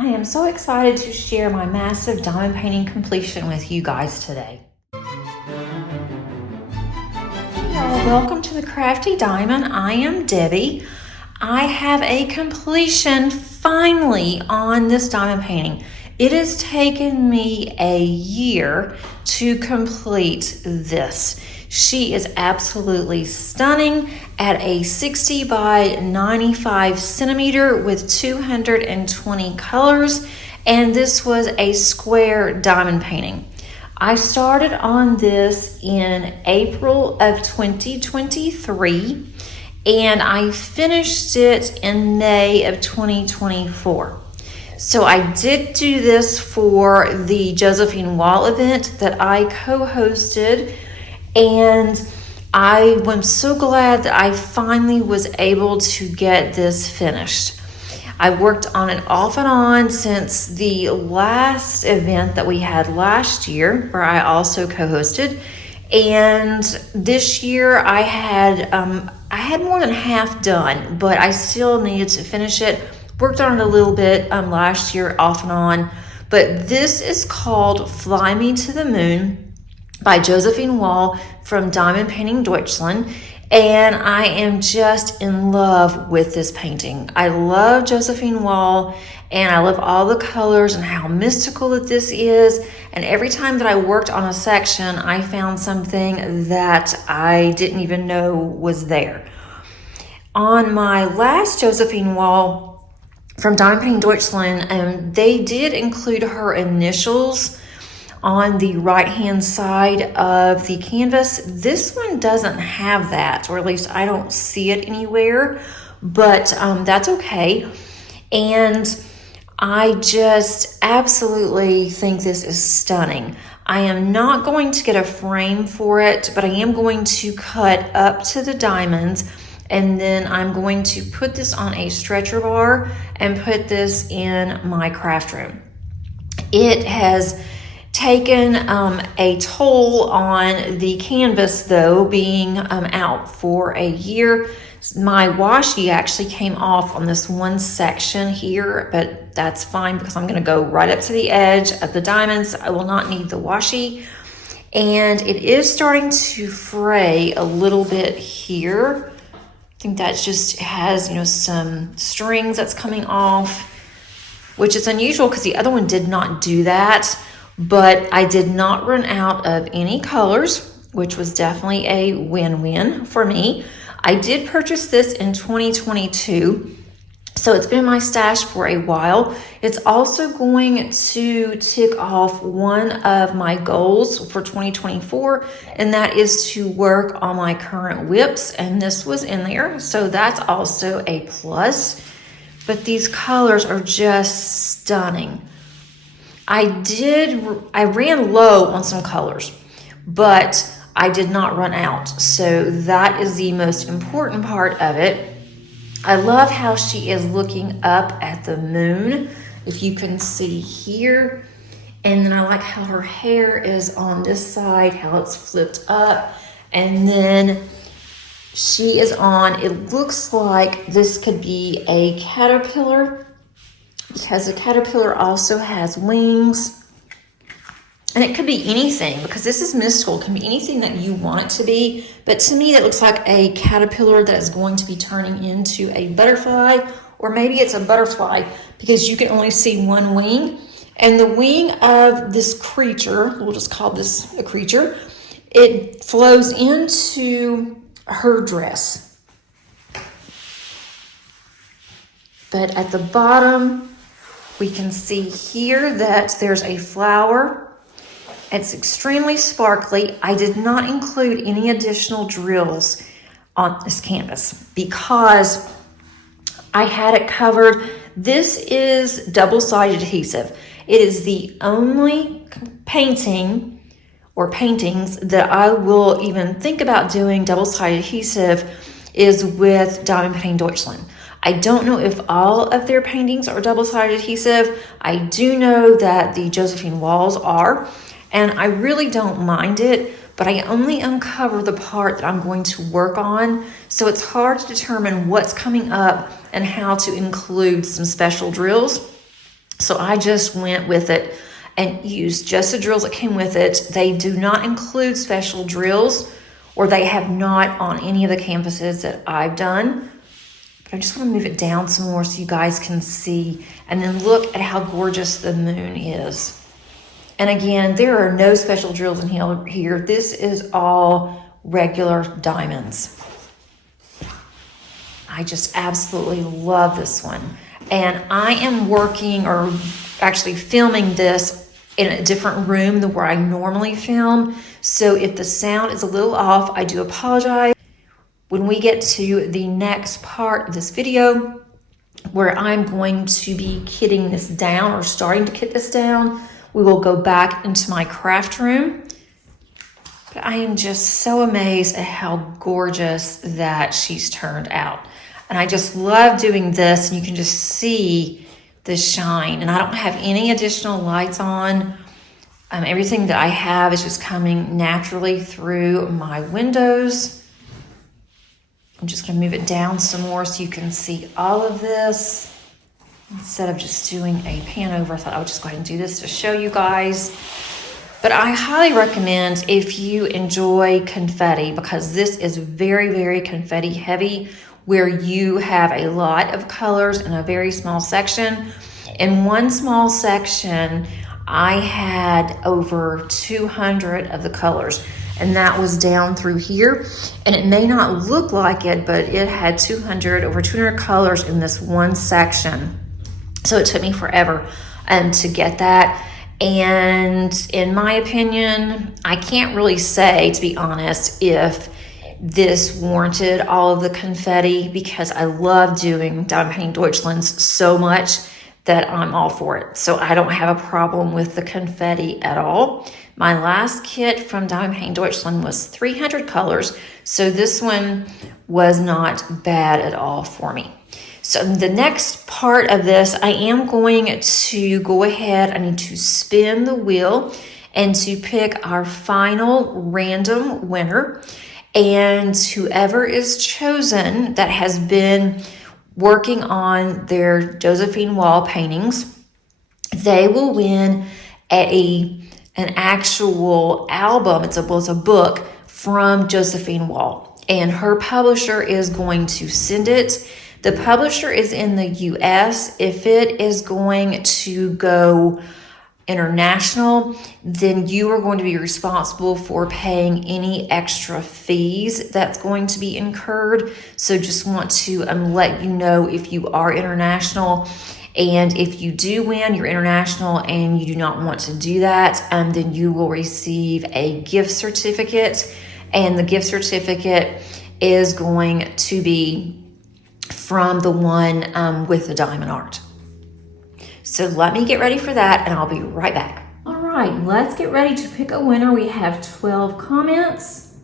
I am so excited to share my massive diamond painting completion with you guys today. Hey y'all, welcome to the Crafty Diamond. I am Debbie. I have a completion finally on this diamond painting. It has taken me a year to complete this. She is absolutely stunning at a 60 by 95 centimeter with 220 colors, and this was a square diamond painting. I started on this in April of 2023, and I finished it in May of 2024. So I did do this for the Josephine Wall event that I co-hosted, and I am so glad that I finally was able to get this finished. I worked on it off and on since the last event that we had last year, where I also co-hosted. And this year I had more than half done, but I still needed to finish it. Worked on it a little bit last year off and on, but this is called Fly Me to the Moon by Josephine Wall from Diamond Painting Deutschland, and I am just in love with this painting. I love Josephine Wall, and I love all the colors and how mystical that this is, and every time that I worked on a section, I found something that I didn't even know was there. On my last Josephine Wall from Diamond Painting Deutschland, they did include her initials on the right hand side of the canvas. This one doesn't have that, or at least I don't see it anywhere, but that's okay. And I just absolutely think this is stunning. I am not going to get a frame for it, but I am going to cut up to the diamonds, and then I'm going to put this on a stretcher bar and put this in my craft room. It has taken a toll on the canvas though, being out for a year. My washi actually came off on this one section here, but that's fine because I'm going to go right up to the edge of the diamonds. I will not need the washi, and it is starting to fray a little bit here. I think that just has, some strings that's coming off, which is unusual because the other one did not do that. But I did not run out of any colors, which was definitely a win-win for me. I did purchase this in 2022, so it's been in my stash for a while. It's also going to tick off one of my goals for 2024, and that is to work on my current whips, and this was in there, so that's also a plus. But these colors are just stunning. I ran low on some colors, but I did not run out. So that is the most important part of it. I love how she is looking up at the moon, if you can see here. And then I like how her hair is on this side, how it's flipped up. And then she is on, it looks like this could be a caterpillar, because the caterpillar also has wings, and it could be anything because this is mystical. It can be anything that you want it to be, but to me that looks like a caterpillar that is going to be turning into a butterfly, or maybe it's a butterfly because you can only see one wing, and the wing of this creature, we'll just call this a creature, it flows into her dress. But at the bottom, we can see here that there's a flower. It's extremely sparkly. I did not include any additional drills on this canvas because I had it covered. This is double-sided adhesive. It is the only painting or paintings that I will even think about doing double-sided adhesive is with Diamond Painting Deutschland. I don't know if all of their paintings are double-sided adhesive. I do know that the Josephine Walls are, and I really don't mind it, but I only uncover the part that I'm going to work on, so it's hard to determine what's coming up and how to include some special drills. So I just went with it and used just the drills that came with it. They do not include special drills, or they have not on any of the canvases that I've done. But I just want to move it down some more so you guys can see, and then look at how gorgeous the moon is. And again, there are no special drills in here. This is all regular diamonds. I just absolutely love this one. And I am working, or actually filming this in a different room than where I normally film. So if the sound is a little off, I do apologize. When we get to the next part of this video, where I'm going to be kitting this down, or starting to kit this down, we will go back into my craft room. But I am just so amazed at how gorgeous that she's turned out. And I just love doing this, and you can just see the shine. And I don't have any additional lights on. Everything that I have is just coming naturally through my windows. I'm just gonna move it down some more so you can see all of this. Instead of just doing a pan over, I thought I would just go ahead and do this to show you guys. But I highly recommend, if you enjoy confetti, because this is very, very confetti heavy, where you have a lot of colors in a very small section. In one small section, I had over 200 of the colors, and that was down through here. And it may not look like it, but it had over 200 colors in this one section. So it took me forever to get that. And in my opinion, I can't really say, to be honest, if this warranted all of the confetti, because I love doing Diamond Painting Deutschlands so much that I'm all for it. So I don't have a problem with the confetti at all. My last kit from Diamond Painting Deutschland was 300 colors. So this one was not bad at all for me. So the next part of this, I am going to go ahead, I need to spin the wheel and to pick our final random winner. And whoever is chosen that has been working on their Josephine Wall paintings, they will win an actual album. It's a book from Josephine Wall, and her publisher is going to send it. The publisher is in the US. If it is going to go international, then you are going to be responsible for paying any extra fees that's going to be incurred. So just want to let you know, if you are international, and if you do win, you're international and you do not want to do that, then you will receive a gift certificate, and the gift certificate is going to be from the one with the diamond art. So let me get ready for that, and I'll be right back. All right, let's get ready to pick a winner. We have 12 comments.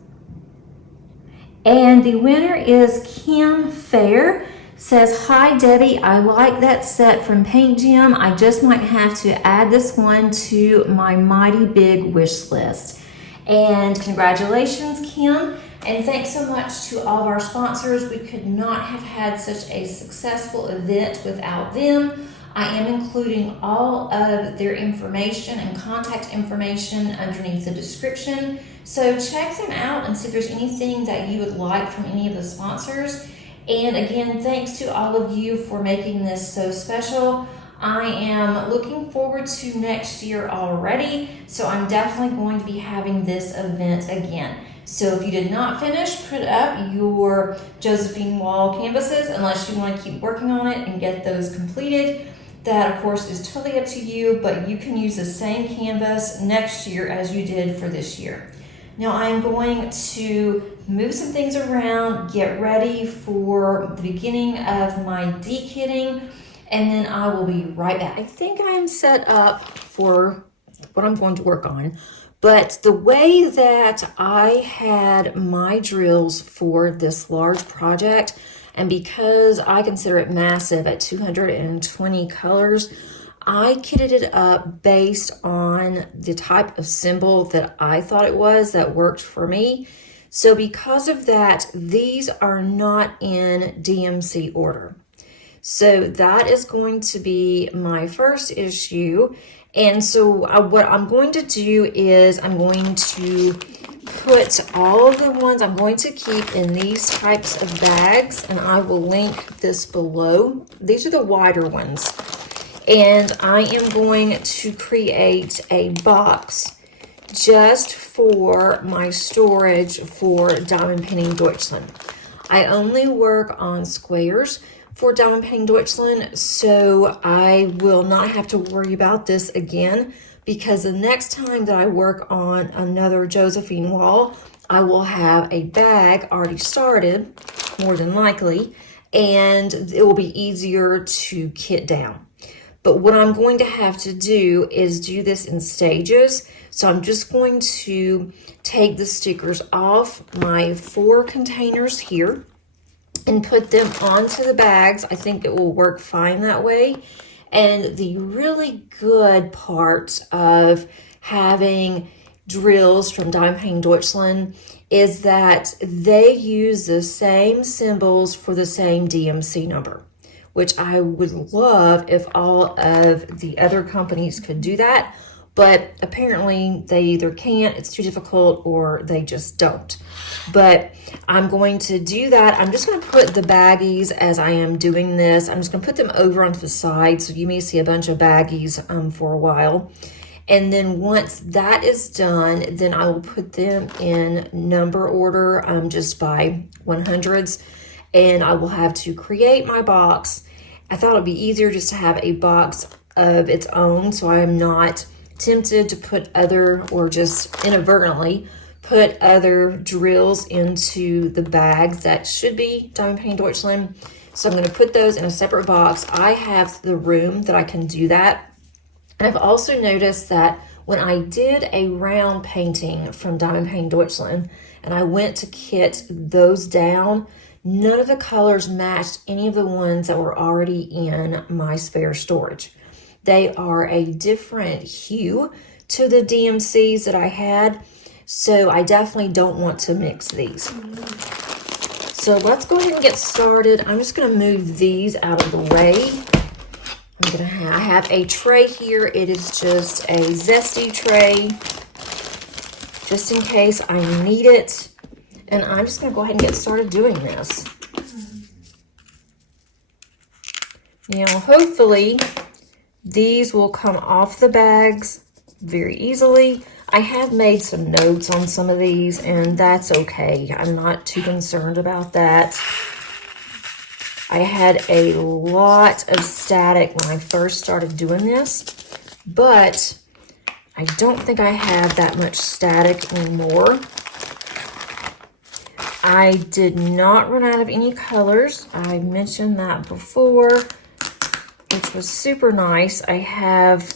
And the winner is Kim Fair. Says, hi Debbie, I like that set from Paint Gym. I just might have to add this one to my mighty big wish list. And congratulations, Kim. And thanks so much to all of our sponsors. We could not have had such a successful event without them. I am including all of their information and contact information underneath the description. So check them out and see if there's anything that you would like from any of the sponsors. And again, thanks to all of you for making this so special. I am looking forward to next year already. So I'm definitely going to be having this event again. So if you did not finish, put up your Josephine Wall canvases, unless you want to keep working on it and get those completed. That, of course, is totally up to you, but you can use the same canvas next year as you did for this year. Now I'm going to move some things around, get ready for the beginning of my dekitting, and then I will be right back. I think I'm set up for what I'm going to work on, but the way that I had my drills for this large project, and because I consider it massive at 220 colors, I kitted it up based on the type of symbol that I thought it was that worked for me. So because of that, these are not in DMC order. So that is going to be my first issue. And so what I'm going to do is I'm going to put all of the ones I'm going to keep in these types of bags, and I will link this below. These are the wider ones. And I am going to create a box just for my storage for Diamond Painting Deutschland. I only work on squares for Diamond Painting Deutschland, so I will not have to worry about this again, because the next time that I work on another Josephine Wall, I will have a bag already started, more than likely, and it will be easier to kit down. But what I'm going to have to do is do this in stages. So I'm just going to take the stickers off my 4 containers here and put them onto the bags. I think it will work fine that way. And the really good part of having drills from Diamond Painting Deutschland is that they use the same symbols for the same DMC number, which I would love if all of the other companies could do that, but apparently they either can't, it's too difficult, or they just don't. But I'm going to do that. I'm just going to put the baggies as I am doing this. I'm just going to put them over onto the side, so you may see a bunch of baggies for a while. And then once that is done, then I will put them in number order, just by 100s, and I will have to create my box. I thought it'd be easier just to have a box of its own, so I am not tempted to put other, or just inadvertently put other drills into the bags that should be Diamond Painting Deutschland. So I'm going to put those in a separate box. I have the room that I can do that. And I've also noticed that when I did a round painting from Diamond Painting Deutschland and I went to kit those down, none of the colors matched any of the ones that were already in my spare storage. They are a different hue to the DMCs that I had, so I definitely don't want to mix these. So let's go ahead and get started. I'm just going to move these out of the way. I have a tray here. It is just a zesty tray, just in case I need it. And I'm just going to go ahead and get started doing this. Now, hopefully, these will come off the bags very easily. I have made some notes on some of these, and that's okay. I'm not too concerned about that. I had a lot of static when I first started doing this, but I don't think I have that much static anymore. I did not run out of any colors. I mentioned that before, which was super nice. I have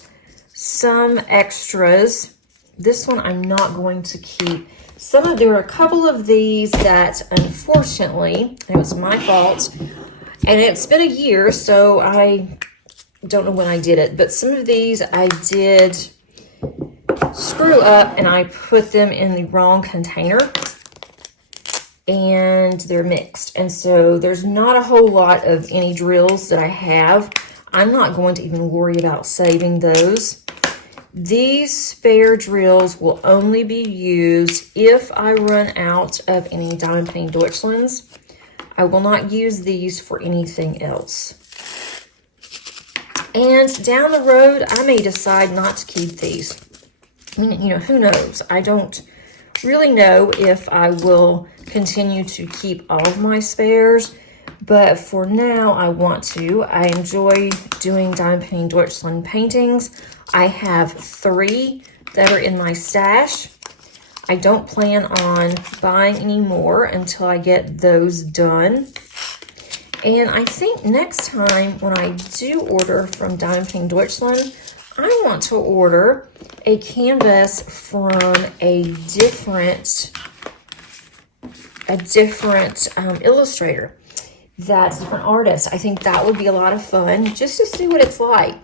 some extras. This one I'm not going to keep. There are a couple of these that, unfortunately, it was my fault, and it's been a year, so I don't know when I did it, but some of these I did screw up and I put them in the wrong container, and they're mixed. And so there's not a whole lot of any drills that I have. I'm not going to even worry about saving those. These spare drills will only be used if I run out of any Diamond Painting Deutschlands. I will not use these for anything else. And down the road, I may decide not to keep these. I mean, who knows? I don't really know if I will continue to keep all of my spares, but for now, I want to. I enjoy doing Diamond Painting Deutschland paintings. I have 3 that are in my stash. I don't plan on buying any more until I get those done. And I think next time when I do order from Diamond Painting Deutschland, I want to order a canvas from a different illustrator, that's a different artist. I think that would be a lot of fun just to see what it's like.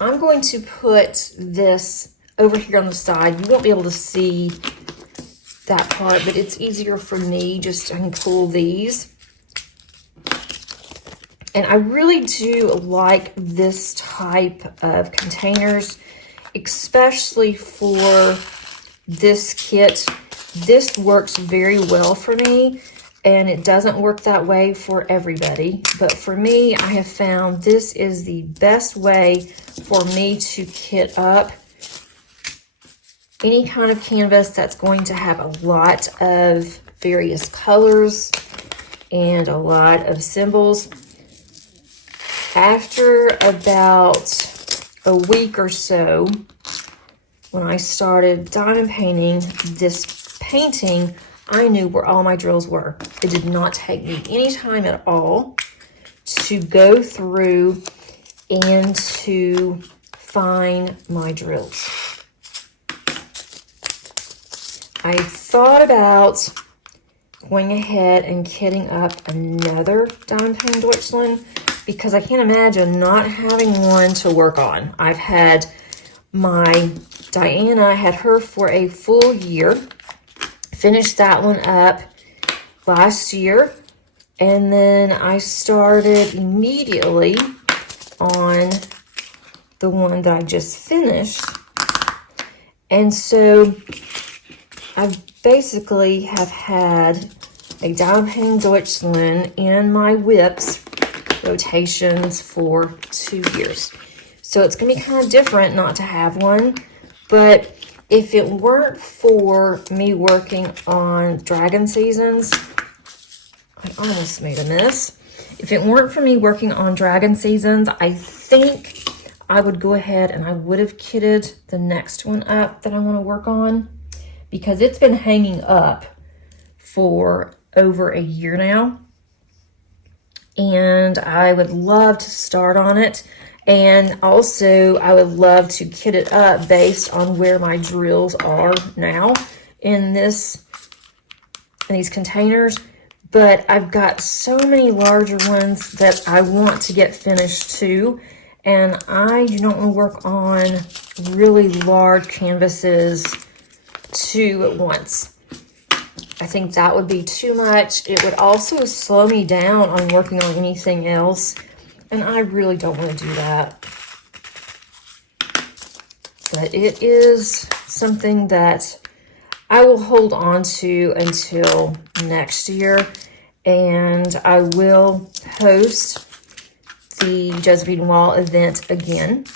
I'm going to put this over here on the side. You won't be able to see that part, but it's easier for me. I can pull these. And I really do like this type of containers, especially for this kit. This works very well for me, and it doesn't work that way for everybody. But for me, I have found this is the best way for me to kit up any kind of canvas that's going to have a lot of various colors and a lot of symbols. After about a week or so, when I started diamond painting this painting, I knew where all my drills were. It did not take me any time at all to go through and to find my drills. I thought about going ahead and kitting up another diamond painting Deutschland because I can't imagine not having one to work on. I've had my Diana, I had her for a full year, finished that one up last year, and then I started immediately on the one that I just finished. And so I basically have had a diamond painting Deutschland in my whips rotations for 2 years. So it's going to be kind of different not to have one. But if it weren't for me working on dragon seasons, I almost made a miss. If it weren't for me working on dragon seasons, I think I would go ahead and I would have kitted the next one up that I want to work on, because it's been hanging up for over a year now. And I would love to start on it. And also I would love to kit it up based on where my drills are now in these containers. But I've got so many larger ones that I want to get finished too. And I do not want to work on really large canvases two at once. I think that would be too much. It would also slow me down on working on anything else, and I really don't want to do that. But it is something that I will hold on to until next year, and I will host the Josephine Wall event again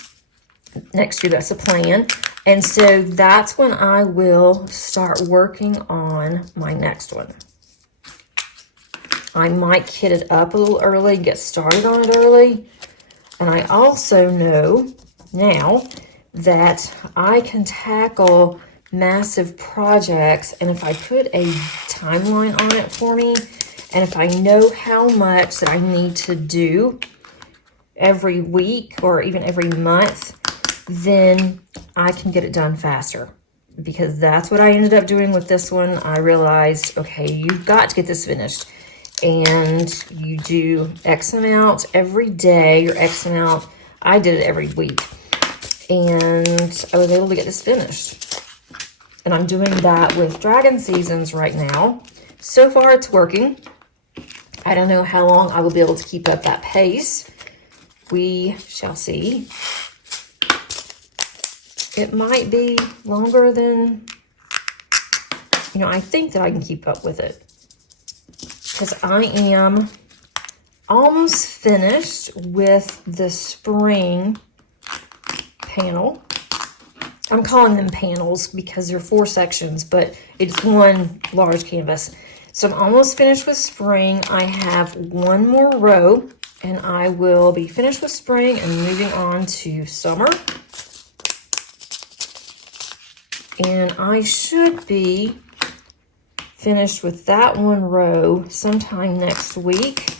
next year. That's a plan. And so that's when I will start working on my next one. I might kit it up a little early, get started on it early. And I also know now that I can tackle massive projects, and if I put a timeline on it for me, and if I know how much that I need to do every week or even every month, then I can get it done faster, because that's what I ended up doing with this one. I realized, okay, you've got to get this finished, and you do X amount every day or X amount. I did it every week, and I was able to get this finished. And I'm doing that with dragon seasons right now. So far it's working. I don't know how long I will be able to keep up that pace. We shall see. It might be longer than, I think that I can keep up with it, because I am almost finished with the spring panel. I'm calling them panels because they're 4 sections, but it's one large canvas. So I'm almost finished with spring. I have one more row, and I will be finished with spring and moving on to summer. And I should be finished with that one row sometime next week.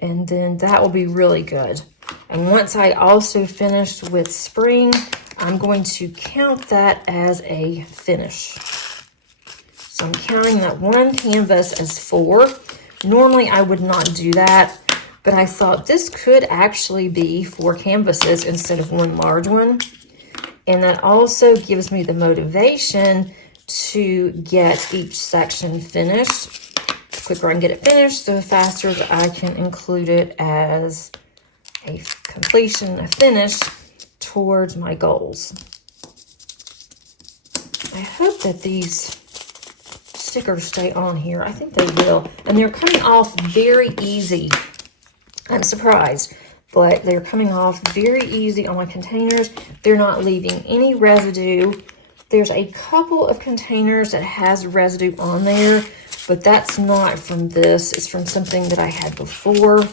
And then that will be really good. And once I also finished with spring, I'm going to count that as a finish. So I'm counting that one canvas as 4. Normally I would not do that, but I thought this could actually be 4 canvases instead of one large one. And that also gives me the motivation to get each section finished. quicker I can get it finished, the faster that I can include it as a completion, a finish towards my goals. I hope that these stickers stay on here. I think they will. And they're coming off very easy. I'm surprised, but they're coming off very easy on my containers. They're not leaving any residue. There's a couple of containers that has residue on there, but that's not from this. It's from something that I had before.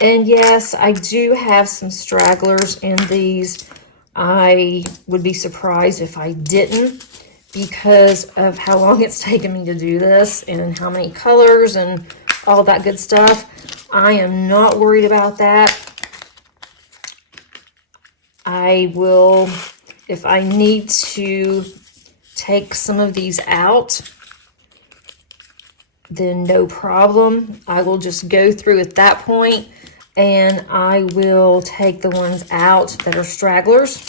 And yes, I do have some stragglers in these. I would be surprised if I didn't, because of how long it's taken me to do this and how many colors and all that good stuff. I am not worried about that. I will, if I need to take some of these out, then no problem. I will just go through at that point and I will take the ones out that are stragglers.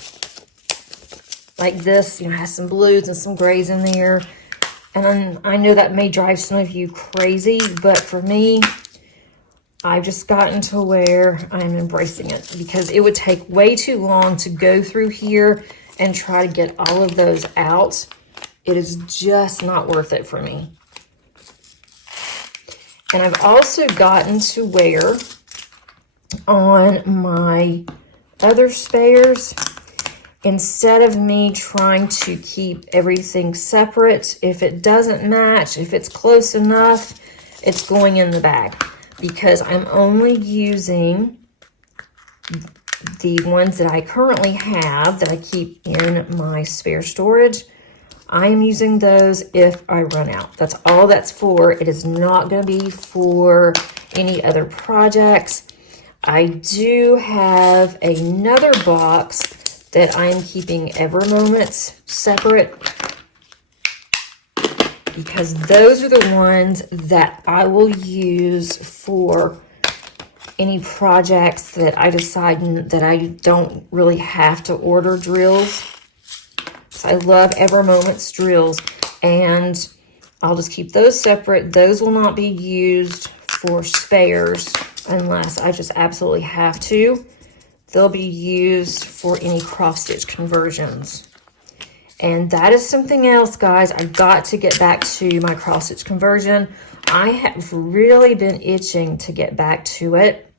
Like this, you know, has some blues and some grays in there. And I know that may drive some of you crazy, but for me, I've just gotten to where I'm embracing it, because it would take way too long to go through here and try to get all of those out. It is just not worth it for me. And I've also gotten to where on my other spares, instead of me trying to keep everything separate, if it doesn't match, if it's close enough, it's going in the bag, because I'm only using the ones that I currently have that I keep in my spare storage. I'm using those if I run out. That's all that's for. It is not going to be for any other projects. I do have another box that I'm keeping Ever Moments separate, because those are the ones that I will use for any projects that I decide that I don't really have to order drills. So I love Ever Moments drills, and I'll just keep those separate. Those will not be used for spares unless I just absolutely have to. They'll be used for any cross-stitch conversions. And that is something else, guys. I've got to get back to my cross-stitch conversion. I have really been itching to get back to it,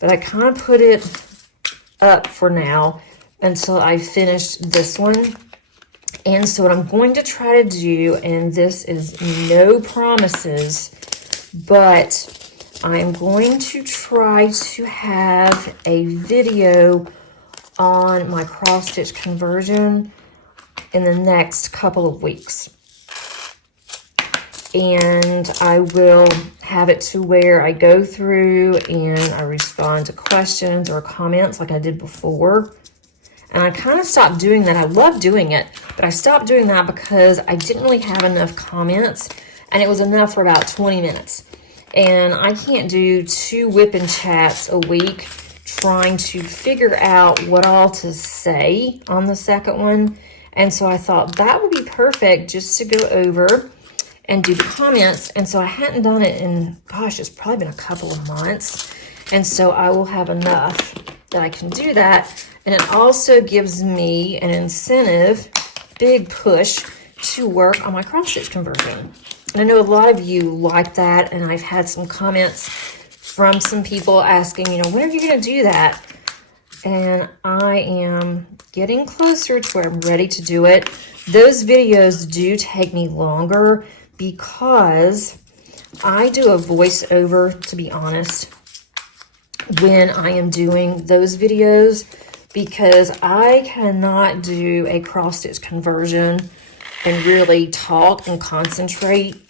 but I kind of put it up for now until I finished this one. And so what I'm going to try to do, and this is no promises, but I'm going to try to have a video on my cross-stitch conversion in the next couple of weeks. And I will have it to where I go through and I respond to questions or comments like I did before. And I kind of stopped doing that. I love doing it, but I stopped doing that because I didn't really have enough comments, and it was enough for about 20 minutes. And I can't do 2 whipping chats a week trying to figure out what all to say on the second one. And so I thought that would be perfect just to go over and do the comments. And so I hadn't done it in, gosh, it's probably been a couple of months. And so I will have enough that I can do that. And it also gives me an incentive, big push, to work on my cross-stitch conversion. And I know a lot of you like that, and I've had some comments from some people asking, you know, when are you going to do that? And I am getting closer to where I'm ready to do it. Those videos do take me longer because I do a voiceover, to be honest, when I am doing those videos, because I cannot do a cross-stitch conversion and really talk and concentrate.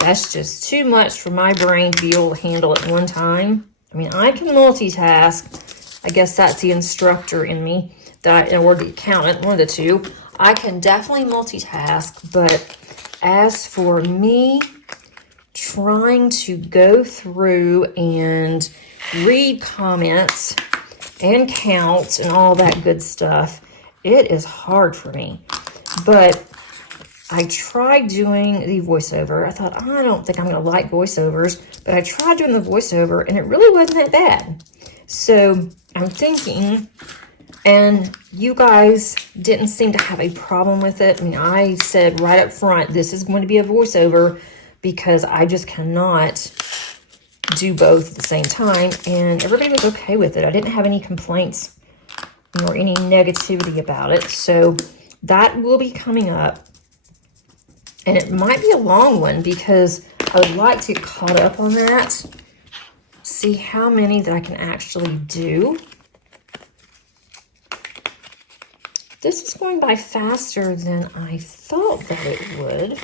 That's just too much for my brain to be able to handle at one time. I mean, I can multitask. I guess that's the instructor in me, or the accountant, one of the two. I can definitely multitask, but as for me trying to go through and read comments and count and all that good stuff, it is hard for me. But I tried doing the voiceover. I thought, I don't think I'm going to like voiceovers, but I tried doing the voiceover and it really wasn't that bad. So I'm thinking, and you guys didn't seem to have a problem with it. I mean, I said right up front, this is going to be a voiceover because I just cannot do both at the same time. And everybody was okay with it. I didn't have any complaints or any negativity about it. So that will be coming up. And it might be a long one because I would like to get caught up on that. See how many that I can actually do. This is going by faster than I thought that it would.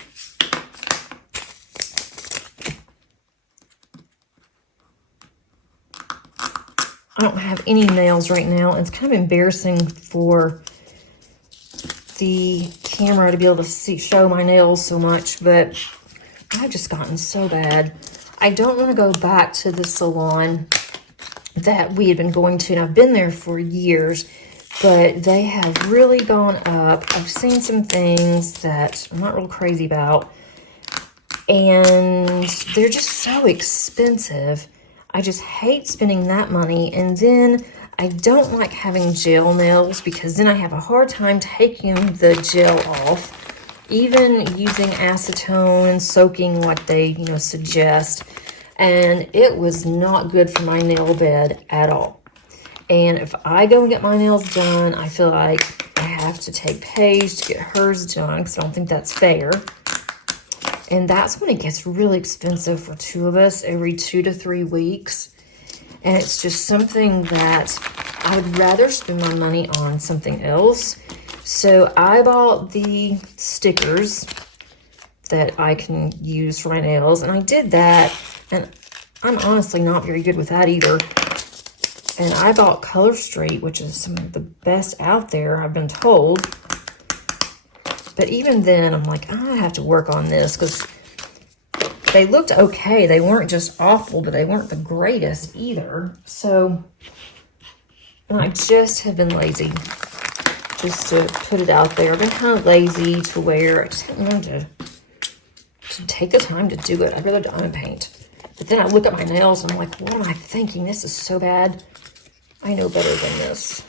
I don't have any nails right now. It's kind of embarrassing for the camera to be able to show my nails so much, but I've just gotten so bad. I don't want to go back to the salon that we had been going to, and I've been there for years, but they have really gone up. I've seen some things that I'm not real crazy about, and they're just so expensive. I just hate spending that money, and then I don't like having gel nails because then I have a hard time taking the gel off, even using acetone and soaking like they, suggest. And it was not good for my nail bed at all. And if I go and get my nails done, I feel like I have to take Paige to get hers done because I don't think that's fair. And that's when it gets really expensive for two of us every 2 to 3 weeks. And it's just something that I would rather spend my money on something else. So I bought the stickers that I can use for my nails. And I did that. And I'm honestly not very good with that either. And I bought Color Street, which is some of the best out there, I've been told. But even then, I'm like, I have to work on this because they looked okay. They weren't just awful, but they weren't the greatest either. So I just have been lazy, just to put it out there. I've been kind of lazy to where I just haven't wanted to take the time to do it. I'd rather diamond paint. But then I look at my nails and I'm like, what am I thinking? This is so bad. I know better than this.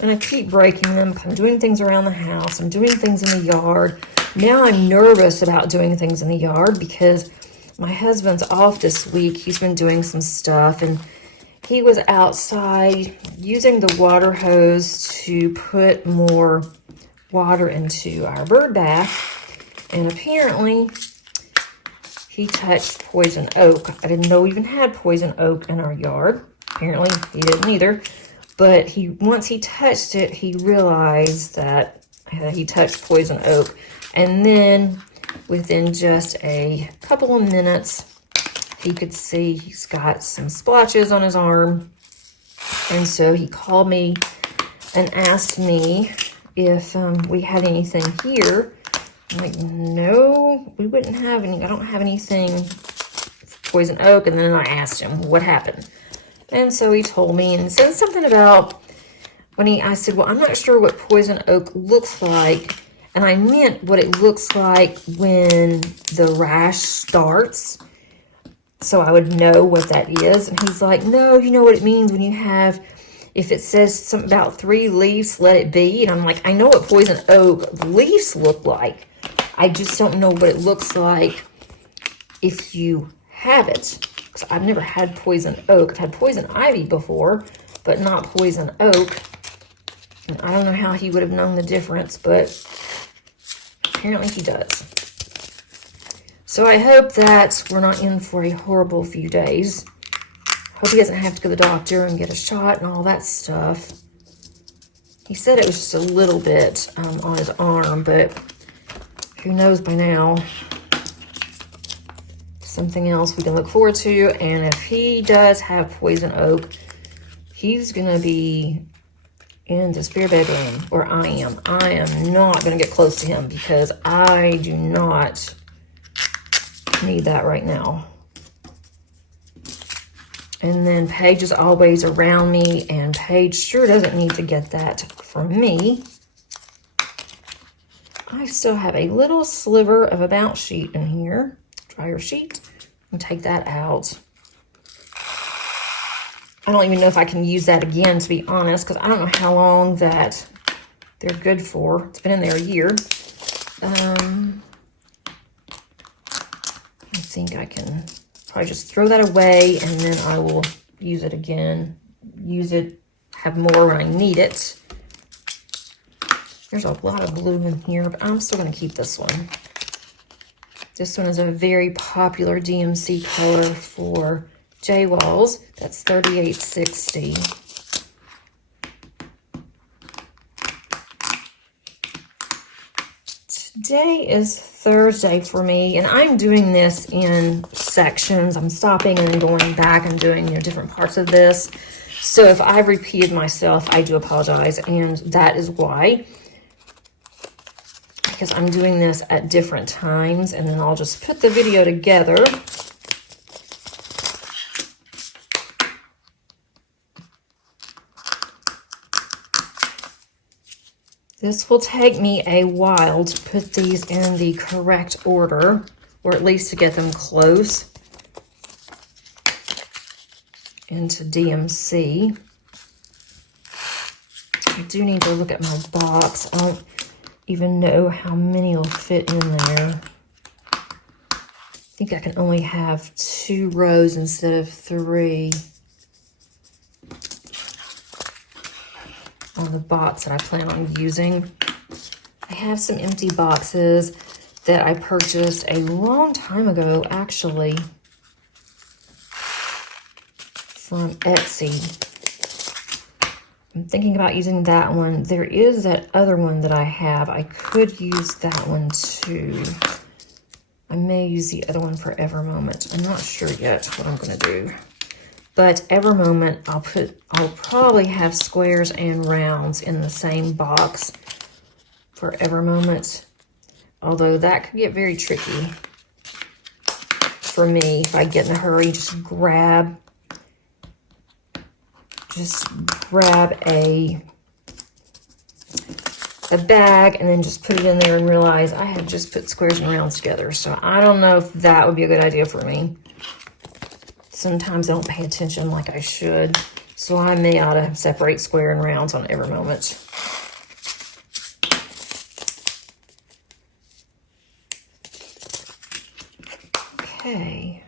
And I keep breaking them. I'm doing things around the house. I'm doing things in the yard. Now I'm nervous about doing things in the yard because my husband's off this week. He's been doing some stuff, and he was outside using the water hose to put more water into our bird bath. And apparently he touched poison oak. I didn't know we even had poison oak in our yard. Apparently he didn't either. But once he touched it, he realized that he touched poison oak. And then within just a couple of minutes, he could see he's got some splotches on his arm. And so he called me and asked me if we had anything here. I'm like, no, we wouldn't have any. I don't have anything for poison oak. And then I asked him what happened. And so he told me and said something about I said, well, I'm not sure what poison oak looks like. And I meant what it looks like when the rash starts. So I would know what that is. And he's like, no, you know what it means when you have, if it says something about 3 leaves, let it be. And I'm like, I know what poison oak leaves look like. I just don't know what it looks like if you have it. Because I've never had poison oak. I've had poison ivy before, but not poison oak. And I don't know how he would have known the difference, but apparently he does. So I hope that we're not in for a horrible few days. Hope he doesn't have to go to the doctor and get a shot and all that stuff. He said it was just a little bit on his arm, but who knows by now. Something else we can look forward to. And if he does have poison oak, he's going to be in the spare bedroom where I am. I am not going to get close to him because I do not need that right now. And then Paige is always around me, and Paige sure doesn't need to get that from me. I still have a little sliver of a bounce sheet in here, dryer sheet. And take that out. I don't even know if I can use that again, to be honest, because I don't know how long that they're good for. It's been in there a year. I think I can probably just throw that away, and then I will use it again. Use it, have more when I need it. There's a lot of blue in here, but I'm still going to keep this one. This one is a very popular DMC color for J walls. That's 3860. Today is Thursday for me, and I'm doing this in sections. I'm stopping and then going back and doing, different parts of this. So if I've repeated myself, I do apologize, and that is why. Because I'm doing this at different times, and then I'll just put the video together. This will take me a while to put these in the correct order, or at least to get them close into DMC. I do need to look at my box. I don't even know how many will fit in there. I think I can only have 2 rows instead of 3 on the box that I plan on using. I have some empty boxes that I purchased a long time ago, actually, from Etsy. I'm thinking about using that one. There is that other one that I have. I could use that one too. I may use the other one for Ever Moment. I'm not sure yet what I'm going to do. But Ever Moment, I'll probably have squares and rounds in the same box for Ever Moment. Although that could get very tricky for me if I get in a hurry. Just grab a bag and then just put it in there and realize I have just put squares and rounds together. So I don't know if that would be a good idea for me. Sometimes I don't pay attention like I should. So I may ought to separate square and rounds on Ever Moment. Okay.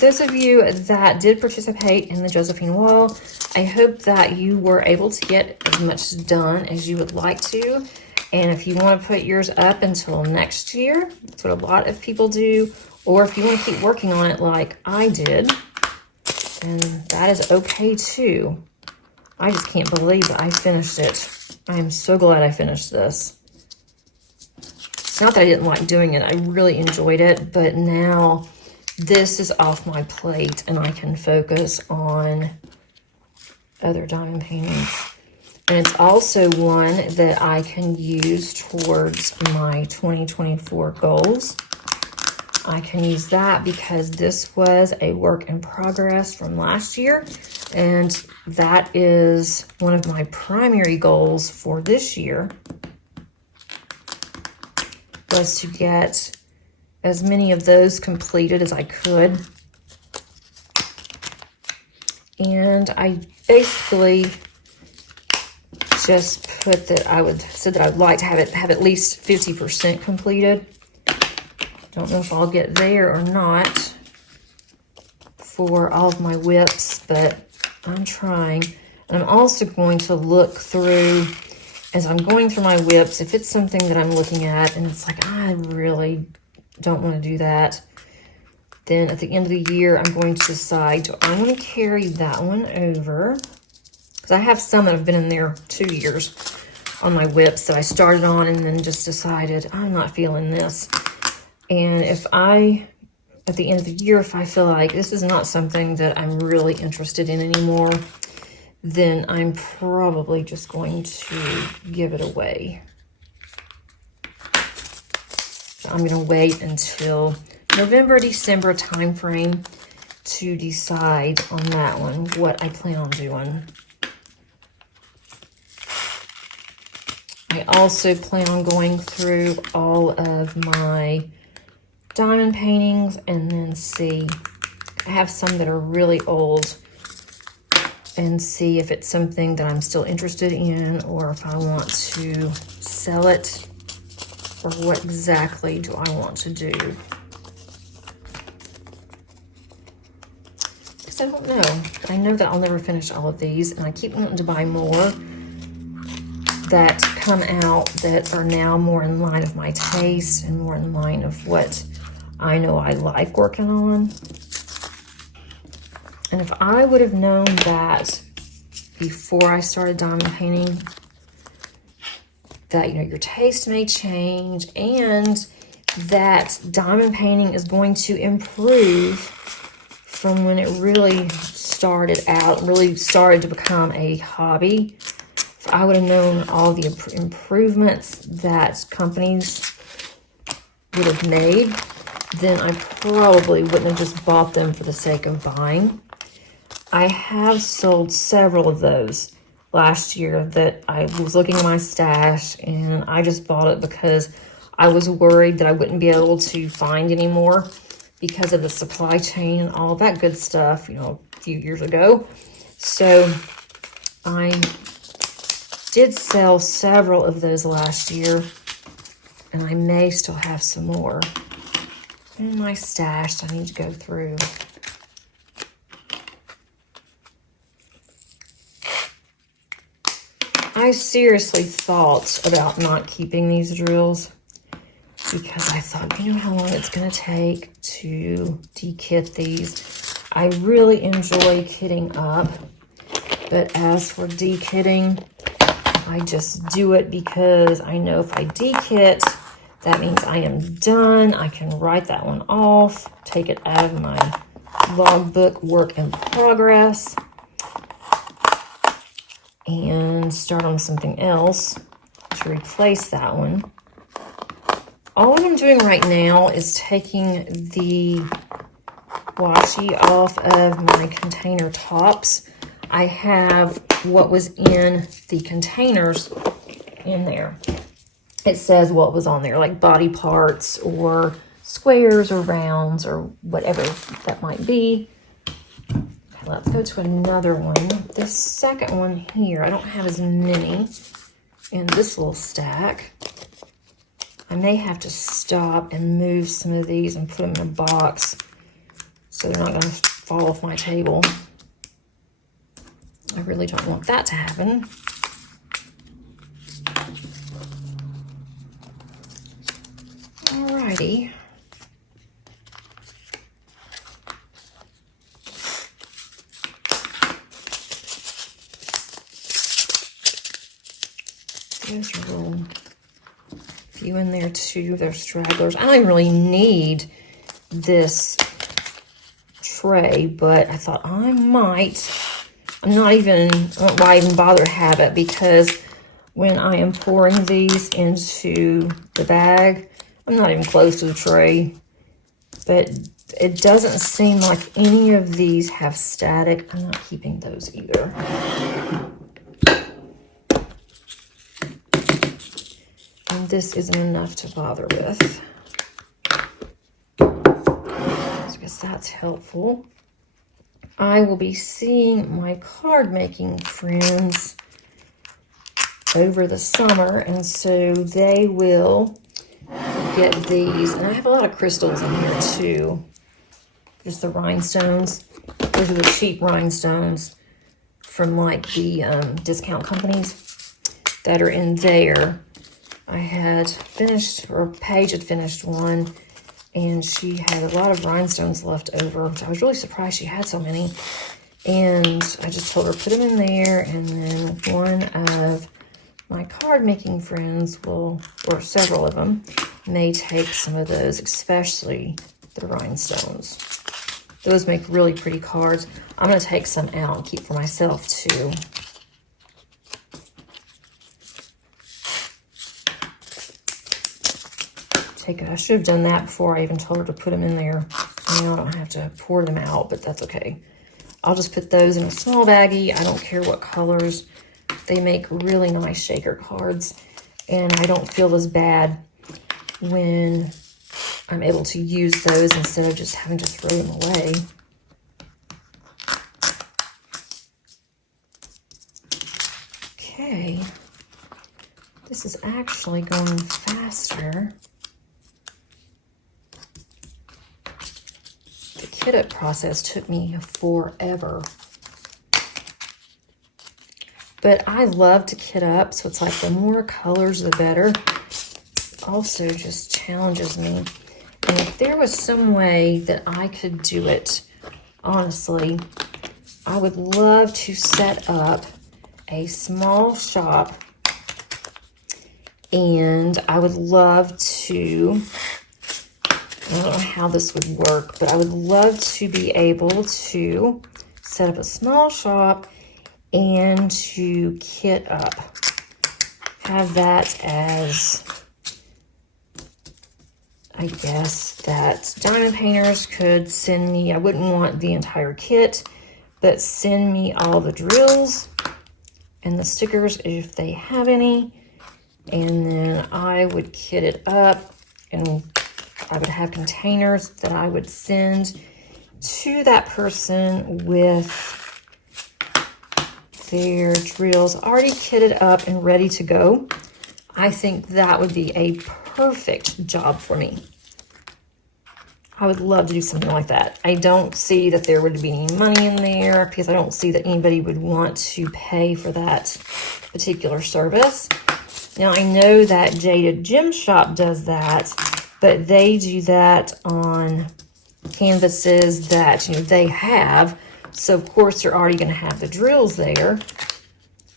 Those of you that did participate in the Josephine Wall, I hope that you were able to get as much done as you would like to. And if you want to put yours up until next year, that's what a lot of people do. Or if you want to keep working on it like I did, then that is okay too. I just can't believe that I finished it. I am so glad I finished this. It's not that I didn't like doing it. I really enjoyed it, but now this is off my plate and I can focus on other diamond paintings. And it's also one that I can use towards my 2024 goals. I can use that because this was a work in progress from last year. And that is one of my primary goals for this year, was to get as many of those completed as I could. And I basically just put that said that I'd like to have at least 50% completed. Don't know if I'll get there or not for all of my whips, but I'm trying. And I'm also going to look through, as I'm going through my whips, if it's something that I'm looking at and it's like, I really don't want to do that, then at the end of the year, I'm going to decide, do I want to carry that one over? Because I have some that have been in there 2 years on my whips that I started on and then just decided, I'm not feeling this. And if at the end of the year, if I feel like this is not something that I'm really interested in anymore, then I'm probably just going to give it away. So I'm going to wait until November, December timeframe to decide on that one, what I plan on doing. I also plan on going through all of my diamond paintings and then see. I have some that are really old, and see if it's something that I'm still interested in or if I want to sell it, or what exactly do I want to do. Because I don't know. I know that I'll never finish all of these, and I keep wanting to buy more that come out that are now more in line of my taste and more in line of what I know I like working on. And if I would have known that before I started diamond painting, that, you know, your taste may change and that diamond painting is going to improve from when it really started out, really started to become a hobby. If I would have known all the improvements that companies would have made, then I probably wouldn't have just bought them for the sake of buying. I have sold several of those last year that I was looking at my stash, and I just bought it because I was worried that I wouldn't be able to find any more because of the supply chain and all that good stuff, you know, a few years ago. So I did sell several of those last year, and I may still have some more in my stash I need to go through. I seriously thought about not keeping these drills because I thought, you know how long it's going to take to de-kit these. I really enjoy kitting up, but as for de-kitting, I just do it because I know if I de-kit, that means I am done. I can write that one off, take it out of my logbook work in progress, and start on something else to replace that one. All I'm doing right now is taking the washi off of my container tops. I have what was in the containers in there. It says what was on there, like body parts or squares or rounds or whatever that might be. Let's go to another one. This second one here, I don't have as many in this little stack. I may have to stop and move some of these and put them in a box so they're not going to fall off my table. I really don't want that to happen. Alrighty. There's a little few in there too. There's stragglers. I don't really need this tray, but I thought I might. I won't even bother to have it because when I am pouring these into the bag, I'm not even close to the tray. But it doesn't seem like any of these have static. I'm not keeping those either. And this isn't enough to bother with. So I guess that's helpful. I will be seeing my card making friends over the summer, and so they will get these. And I have a lot of crystals in here too. Just the rhinestones. Those are the cheap rhinestones from like the discount companies that are in there. I had finished, or Paige had finished one, and she had a lot of rhinestones left over, which I was really surprised she had so many. And I just told her, put them in there, and then one of my card making friends will, or several of them, may take some of those, especially the rhinestones. Those make really pretty cards. I'm going to take some out and keep for myself too. I should have done that before I even told her to put them in there. So now I don't have to pour them out, but that's okay. I'll just put those in a small baggie. I don't care what colors. They make really nice shaker cards. and I don't feel as bad when I'm able to use those instead of just having to throw them away. Okay, this is actually going faster. The kit up process took me forever. But I love to kit up, so it's like the more colors, the better. Also just challenges me. And if there was some way that I could do it, honestly, I would love to set up a small shop, and I would love to, I don't know how this would work, but I would love to be able to set up a small shop and to kit up. Have that as, I guess, that diamond painters could send me, I wouldn't want the entire kit, but send me all the drills and the stickers if they have any, and then I would kit it up, and I would have containers that I would send to that person with their drills already kitted up and ready to go. I think that would be a perfect job for me. I would love to do something like that. I don't see that there would be any money in there because I don't see that anybody would want to pay for that particular service. Now, I know that Jaded Gem Shop does that, but they do that on canvases that, you know, they have. So, of course, they're already going to have the drills there,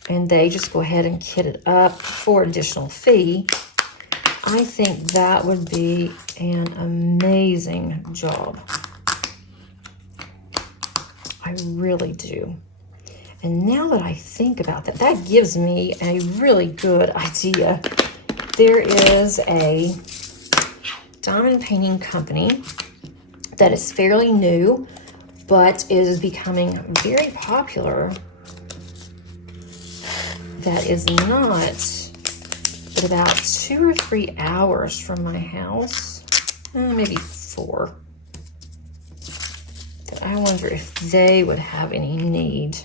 and they just go ahead and kit it up for additional fee. I think that would be an amazing job. I really do. And now that I think about that, that gives me a really good idea. There is a diamond painting company that is fairly new, but is becoming very popular, that is not but about 2 or 3 hours from my house, maybe 4. That I wonder if they would have any need.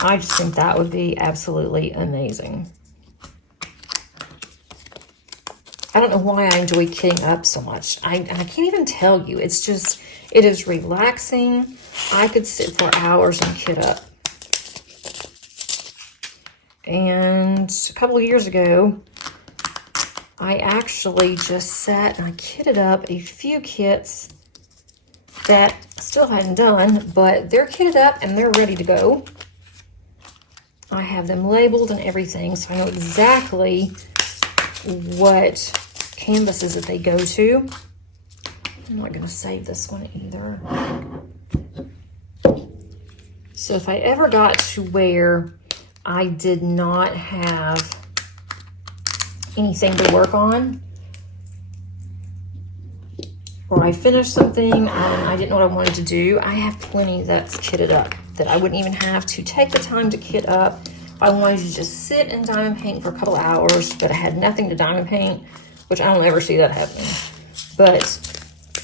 I just think that would be absolutely amazing. I don't know why I enjoy kitting up so much. I can't even tell you. It's just, it is relaxing. I could sit for hours and kit up. And a couple of years ago, I actually just sat and I kitted up a few kits that I still hadn't done, but they're kitted up and they're ready to go. I have them labeled and everything, so I know exactly what canvases that they go to. I'm not going to save this one either. So if I ever got to where I did not have anything to work on, or I finished something and I didn't know what I wanted to do, I have plenty that's kitted up that I wouldn't even have to take the time to kit up. I wanted to just sit and diamond paint for a couple hours, but I had nothing to diamond paint, which I don't ever see that happening. But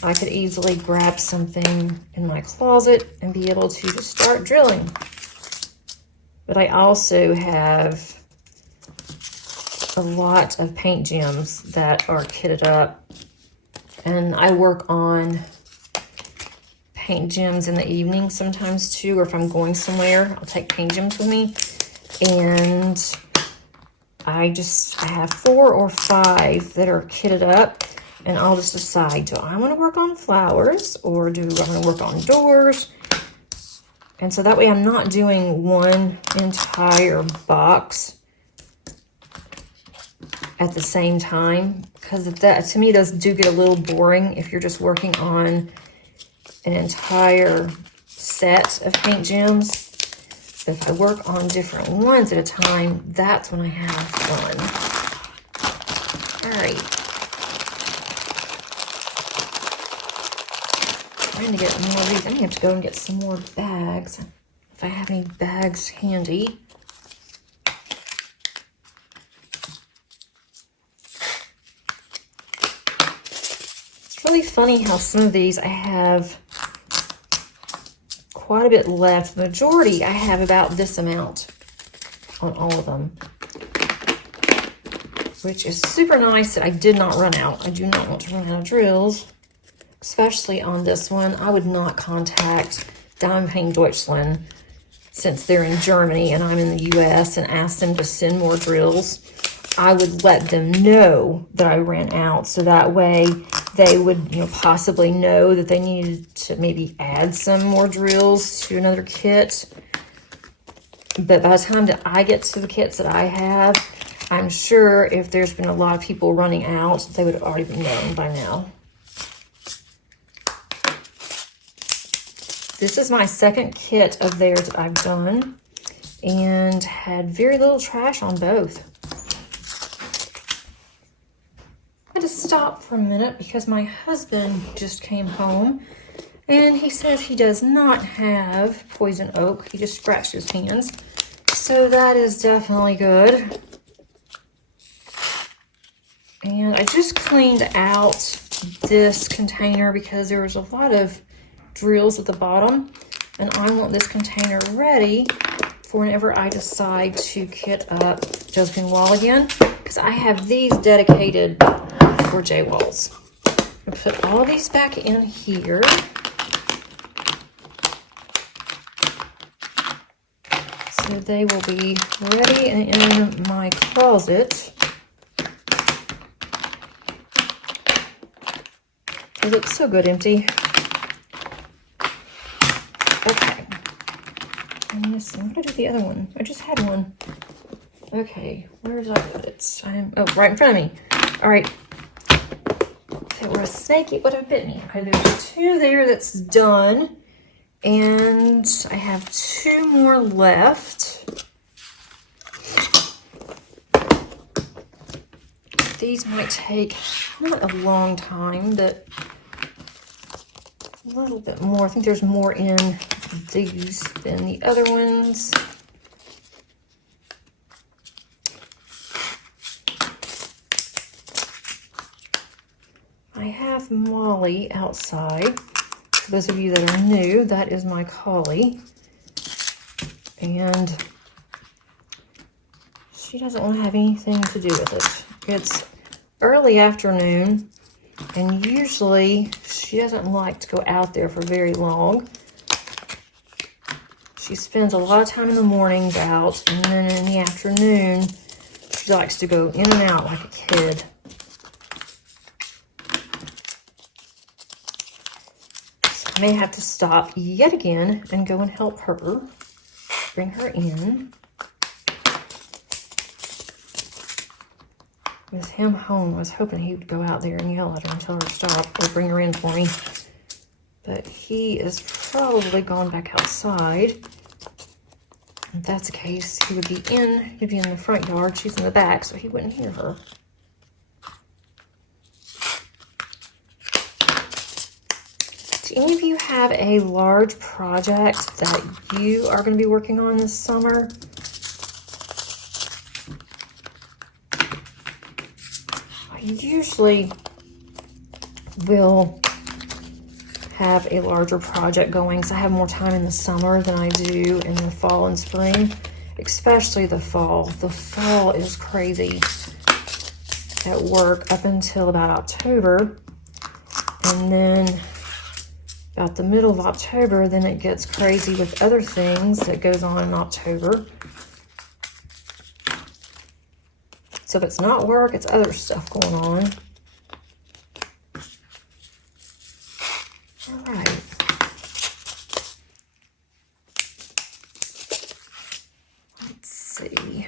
I could easily grab something in my closet and be able to just start drilling. But I also have a lot of paint gems that are kitted up, and I work on paint gems in the evening sometimes too, or if I'm going somewhere, I'll take paint gems with me. And I have 4 or 5 that are kitted up, and I'll just decide, do I want to work on flowers or do I want to work on doors? And so that way I'm not doing one entire box at the same time, because that, to me, those do get a little boring if you're just working on an entire set of paint gems. But if I work on different ones at a time, that's when I have fun. All right. Trying to get more of these. I'm gonna have to go and get some more bags if I have any bags handy. really funny how some of these I have quite a bit left. The majority I have about this amount on all of them, which is super nice that I did not run out. I do not want to run out of drills, especially on this one. I would not contact Diamond Painting Deutschland, since they're in Germany and I'm in the US, and ask them to send more drills. I would let them know that I ran out, so that way they would, possibly know that they needed to maybe add some more drills to another kit. But by the time that I get to the kits that I have, I'm sure if there's been a lot of people running out, they would have already been known by now. This is my second kit of theirs that I've done, and had very little trash on both. I had to stop for a minute because my husband just came home, and he says he does not have poison oak. He just scratched his hands, so that is definitely good. And I just cleaned out this container because there was a lot of drills at the bottom, and I want this container ready for whenever I decide to kit up Josephine Wall again, because I have these dedicated for J Walls. I put all of these back in here. So they will be ready and in my closet. It looks so good empty. Okay. And this, I'm gonna do the other one. I just had one. Okay, where did I put it? Oh, right in front of me. All right. If it were a snake, it would have bit me. Okay, there's two there that's done. And I have two more left. These might take not a long time, but a little bit more. I think there's more in these than the other ones. I have Molly outside. For those of you that are new, that is my collie. And she doesn't want to have anything to do with it. It's early afternoon, and usually she doesn't like to go out there for very long. She spends a lot of time in the mornings out, and then in the afternoon, she likes to go in and out like a kid. So I may have to stop yet again and go and help her, bring her in. With him home, I was hoping he would go out there and yell at her and tell her to stop or bring her in for me. But he is probably gone back outside. If that's the case, he would be in the front yard. She's in the back, so he wouldn't hear her. Do any of you have a large project that you are going to be working on this summer? I usually will have a larger project going, because I have more time in the summer than I do in the fall and spring, especially the fall. The fall is crazy at work up until about October, and then about the middle of October, then it gets crazy with other things that goes on in October. So if it's not work, it's other stuff going on. All right. Let's see.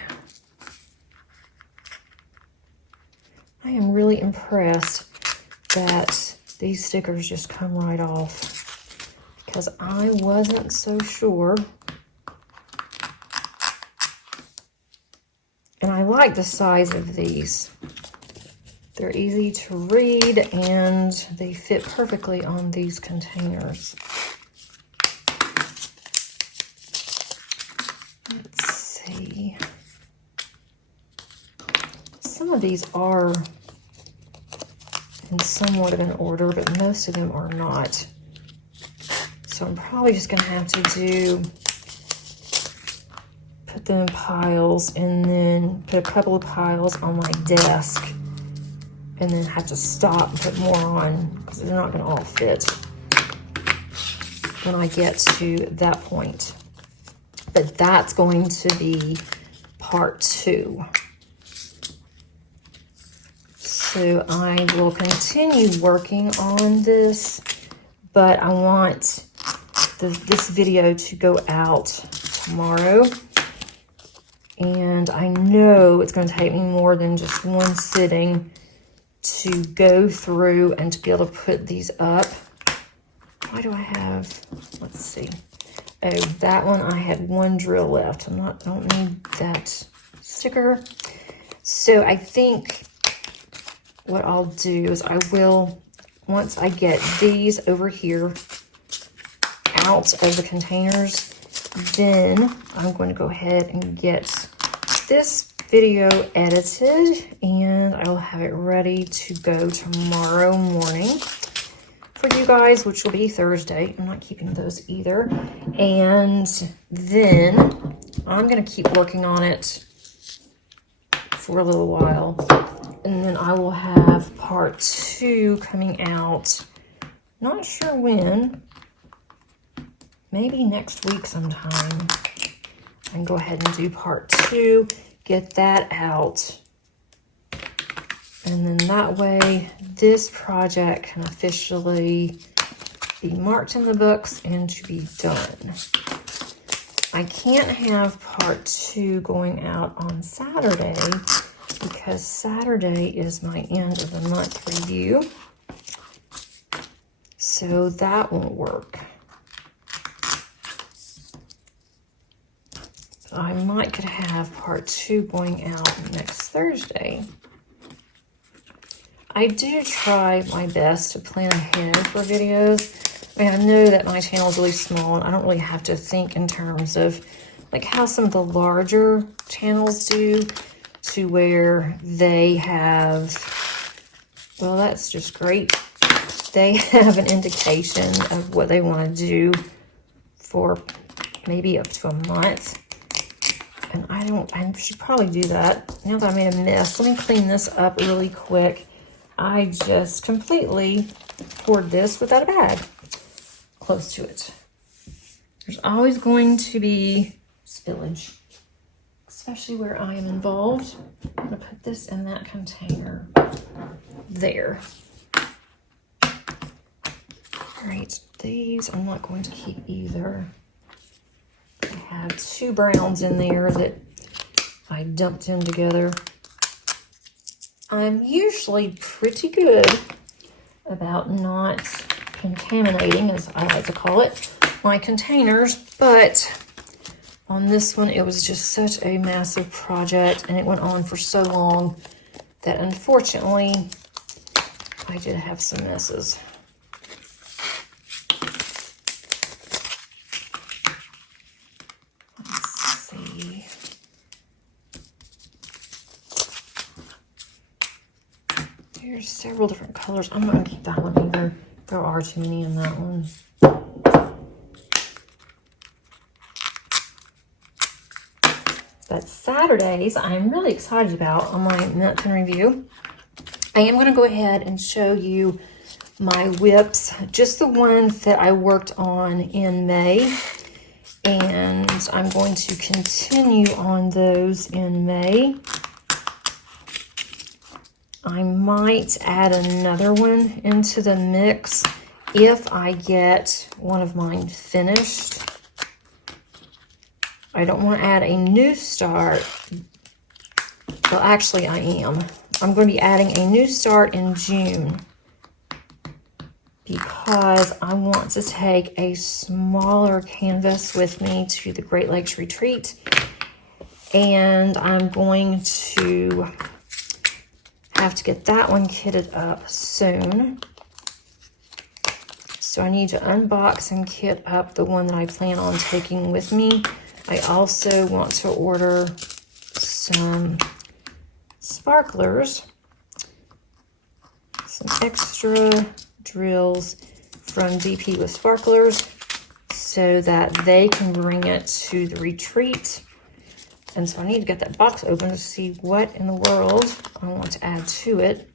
I am really impressed that these stickers just come right off, because I wasn't so sure. And I like the size of these. They're easy to read, and they fit perfectly on these containers. Let's see. Some of these are and somewhat of an order, but most of them are not. So I'm probably just gonna have to put them in piles and then put a couple of piles on my desk and then have to stop and put more on because they're not gonna all fit when I get to that point. But that's going to be part 2. So I will continue working on this, but I want this video to go out tomorrow. And I know it's going to take me more than just one sitting to go through and to be able to put these up. Why do I have, let's see. Oh, that one I had one drill left. I don't need that sticker. So I think what I'll do is I will, once I get these over here out of the containers, then I'm going to go ahead and get this video edited and I'll have it ready to go tomorrow morning for you guys, which will be Thursday. I'm not keeping those either. And then I'm going to keep working on it for a little while. And then I will have part 2 coming out. Not sure when. Maybe next week sometime. I can go ahead and do part 2. Get that out. And then that way, this project can officially be marked in the books and to be done. I can't have part 2 going out on Saturday because Saturday is my end of the month review. So that won't work. I might could have part 2 going out next Thursday. I do try my best to plan ahead for videos. I mean, I know that my channel is really small and I don't really have to think in terms of like how some of the larger channels do, to where they have, well, that's just great. They have an indication of what they want to do for maybe up to a month. And I should probably do that. Now that I made a mess, let me clean this up really quick. I just completely poured this without a bag close to it. There's always going to be spillage, especially where I am involved. I'm gonna put this in that container there. All right, these I'm not going to keep either. I have 2 browns in there that I dumped in together. I'm usually pretty good about not contaminating, as I like to call it, my containers, but on this one, it was just such a massive project and it went on for so long that unfortunately, I did have some messes. There's several different colors. I'm not going to keep that one either. There are too many in that one. But Saturdays, I'm really excited about on my month in review. I am going to go ahead and show you my whips, just the ones that I worked on in May. And I'm going to continue on those in May. I might add another one into the mix if I get one of mine finished. I don't want to add a new start. Well, actually I am. I'm going to be adding a new start in June because I want to take a smaller canvas with me to the Great Lakes Retreat. And I'm going to have to get that one kitted up soon. So I need to unbox and kit up the one that I plan on taking with me. I also want to order some sparklers, some some extra drills from DP with sparklers so that they can bring it to the retreat. And so I need to get that box open to see what in the world I want to add to it.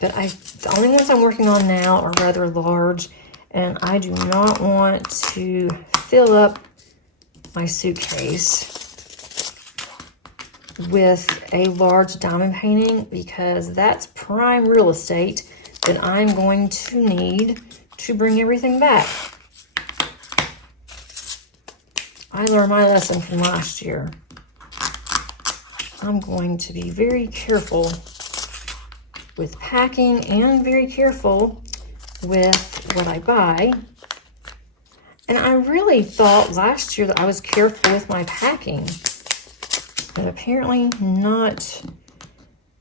But the only ones I'm working on now are rather large, and I do not want to fill up my suitcase with a large diamond painting, because that's prime real estate that I'm going to need to bring everything back. I learned my lesson from last year. I'm going to be very careful with packing and very careful with what I buy. And I really thought last year that I was careful with my packing, but apparently not.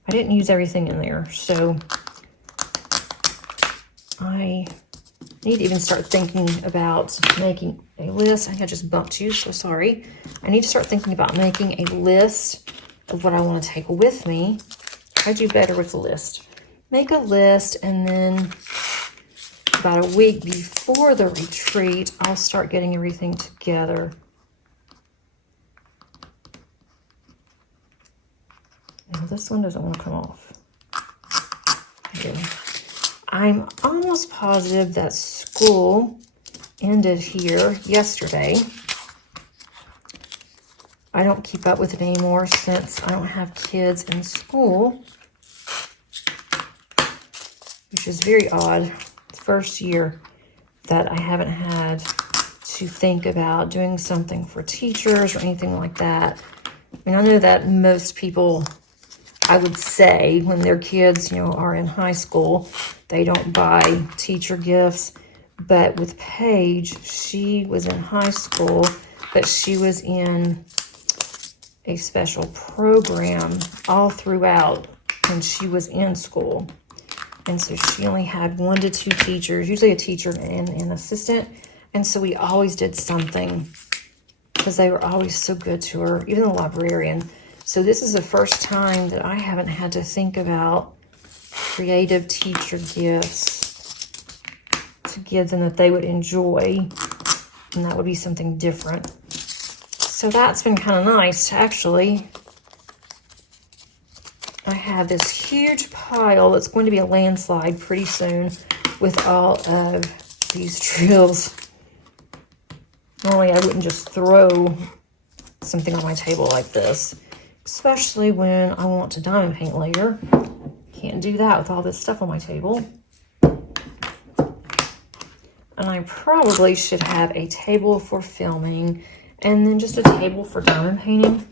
I didn't use everything in there, so I need to even start thinking about making a list. I think I just bumped you, so sorry. I need to start thinking about making a list of what I want to take with me. I do better with a list. Make a list, and then about a week before the retreat, I'll start getting everything together. Now, this one doesn't want to come off. Okay. I'm almost positive that school ended here yesterday. I don't keep up with it anymore since I don't have kids in school, which is very odd. It's the first year that I haven't had to think about doing something for teachers or anything like that. I mean, I know that most people, I would say, when their kids, are in high school, they don't buy teacher gifts. But with Paige, she was in high school, but she was in a special program all throughout when she was in school. And so she only had 1 to 2 teachers, usually a teacher and an assistant. And so we always did something because they were always so good to her, even the librarian. So this is the first time that I haven't had to think about creative teacher gifts to give them that they would enjoy, and that would be something different. So that's been kind of nice, actually. I have this huge pile that's going to be a landslide pretty soon with all of these drills. Normally I wouldn't just throw something on my table like this, especially when I want to diamond paint later. Can't do that with all this stuff on my table. And I probably should have a table for filming and then just a table for diamond painting.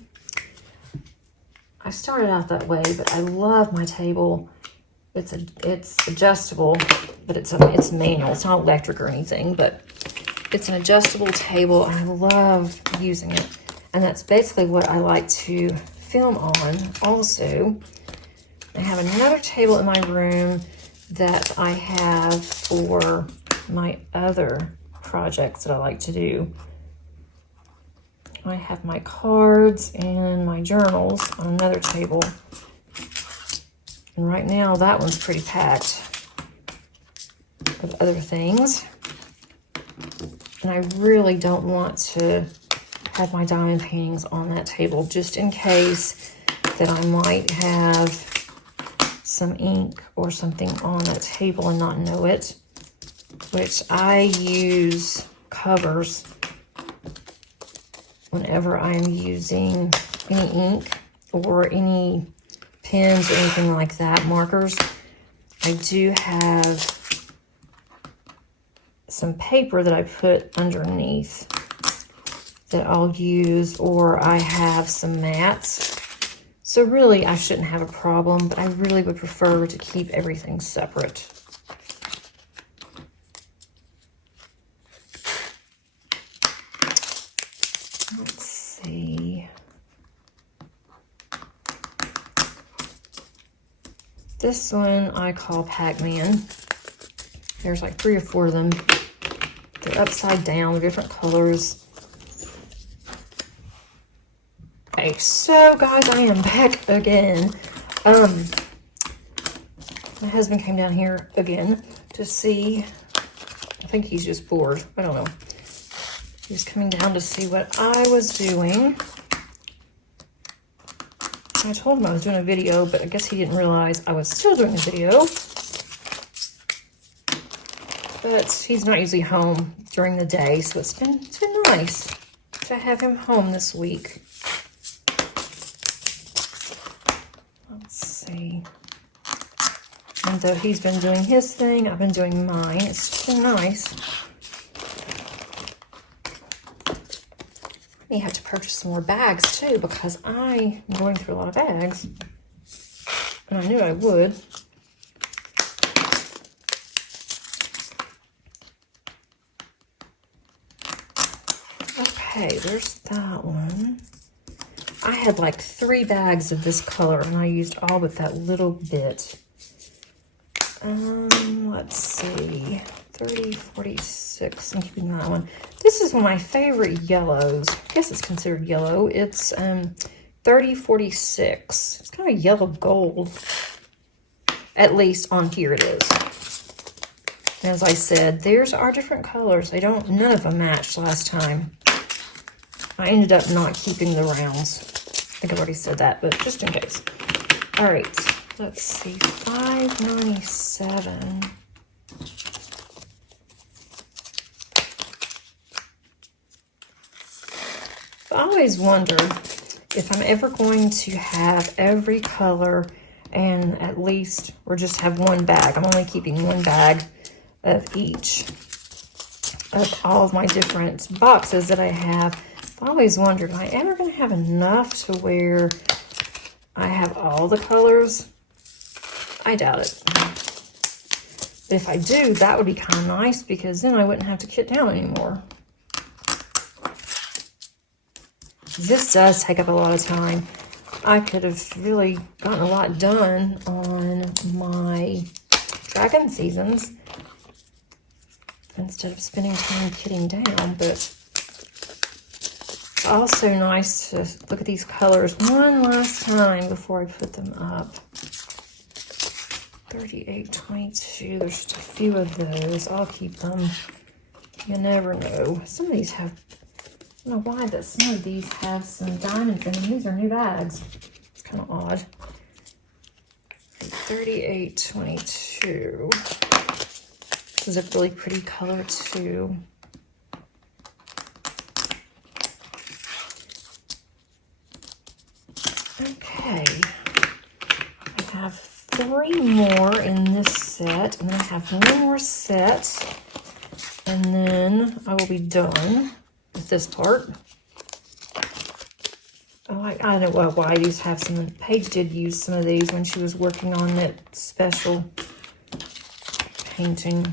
I started out that way, but I love my table. It's adjustable, but it's manual. It's not electric or anything, but it's an adjustable table. I love using it. And that's basically what I like to film on also. I have another table in my room that I have for my other projects that I like to do. I have my cards and my journals on another table. And right now that one's pretty packed with other things. And I really don't want to have my diamond paintings on that table, just in case that I might have some ink or something on that table and not know it, which I use covers whenever I'm using any ink or any pens or anything like that, markers. I do have some paper that I put underneath that I'll use, or I have some mats. So really, I shouldn't have a problem, but I really would prefer to keep everything separate. Let's see. This one I call Pac-Man. There's like 3 or 4 of them. They're upside down, they're different colors. Okay, so guys, I am back again. My husband came down here again to see, I think he's just bored. I don't know. He was coming down to see what I was doing. I told him I was doing a video, but I guess he didn't realize I was still doing a video. But he's not usually home during the day, so it's been nice to have him home this week. Let's see. And though he's been doing his thing, I've been doing mine. It's just been nice. I may have to purchase some more bags too, because I'm going through a lot of bags. And I knew I would. Okay, there's that one. I had like 3 bags of this color, and I used all but that little bit. Let's see, 30, 46, I'm keeping that one. This is one of my favorite yellows. I guess it's considered yellow. It's 30, 46. It's kind of yellow gold. At least on here it is. As I said, there's our different colors. None of them matched last time. I ended up not keeping the rounds. I think I've already said that, but just in case. All right, let's see, $5.97. I always wonder if I'm ever going to have every color and at least, or just have one bag. I'm only keeping one bag of each of all of my different boxes that I have. I always wondered, am I ever going to have enough to where I have all the colors? I doubt it. But if I do, that would be kind of nice, because then I wouldn't have to kit down anymore. This does take up a lot of time. I could have really gotten a lot done on my dragon seasons instead of spending time kitting down, but also nice to look at these colors one last time before I put them up. 38.22. There's just a few of those. I'll keep them. You never know. Some of these have, I don't know why, but some of these have some diamonds in them. These are new bags. It's kind of odd. 38.22. This is a really pretty color too. Okay, I have 3 more in this set, and then I have one more set, and then I will be done with this part. Oh, I know why these have some. Paige did use some of these when she was working on that special painting.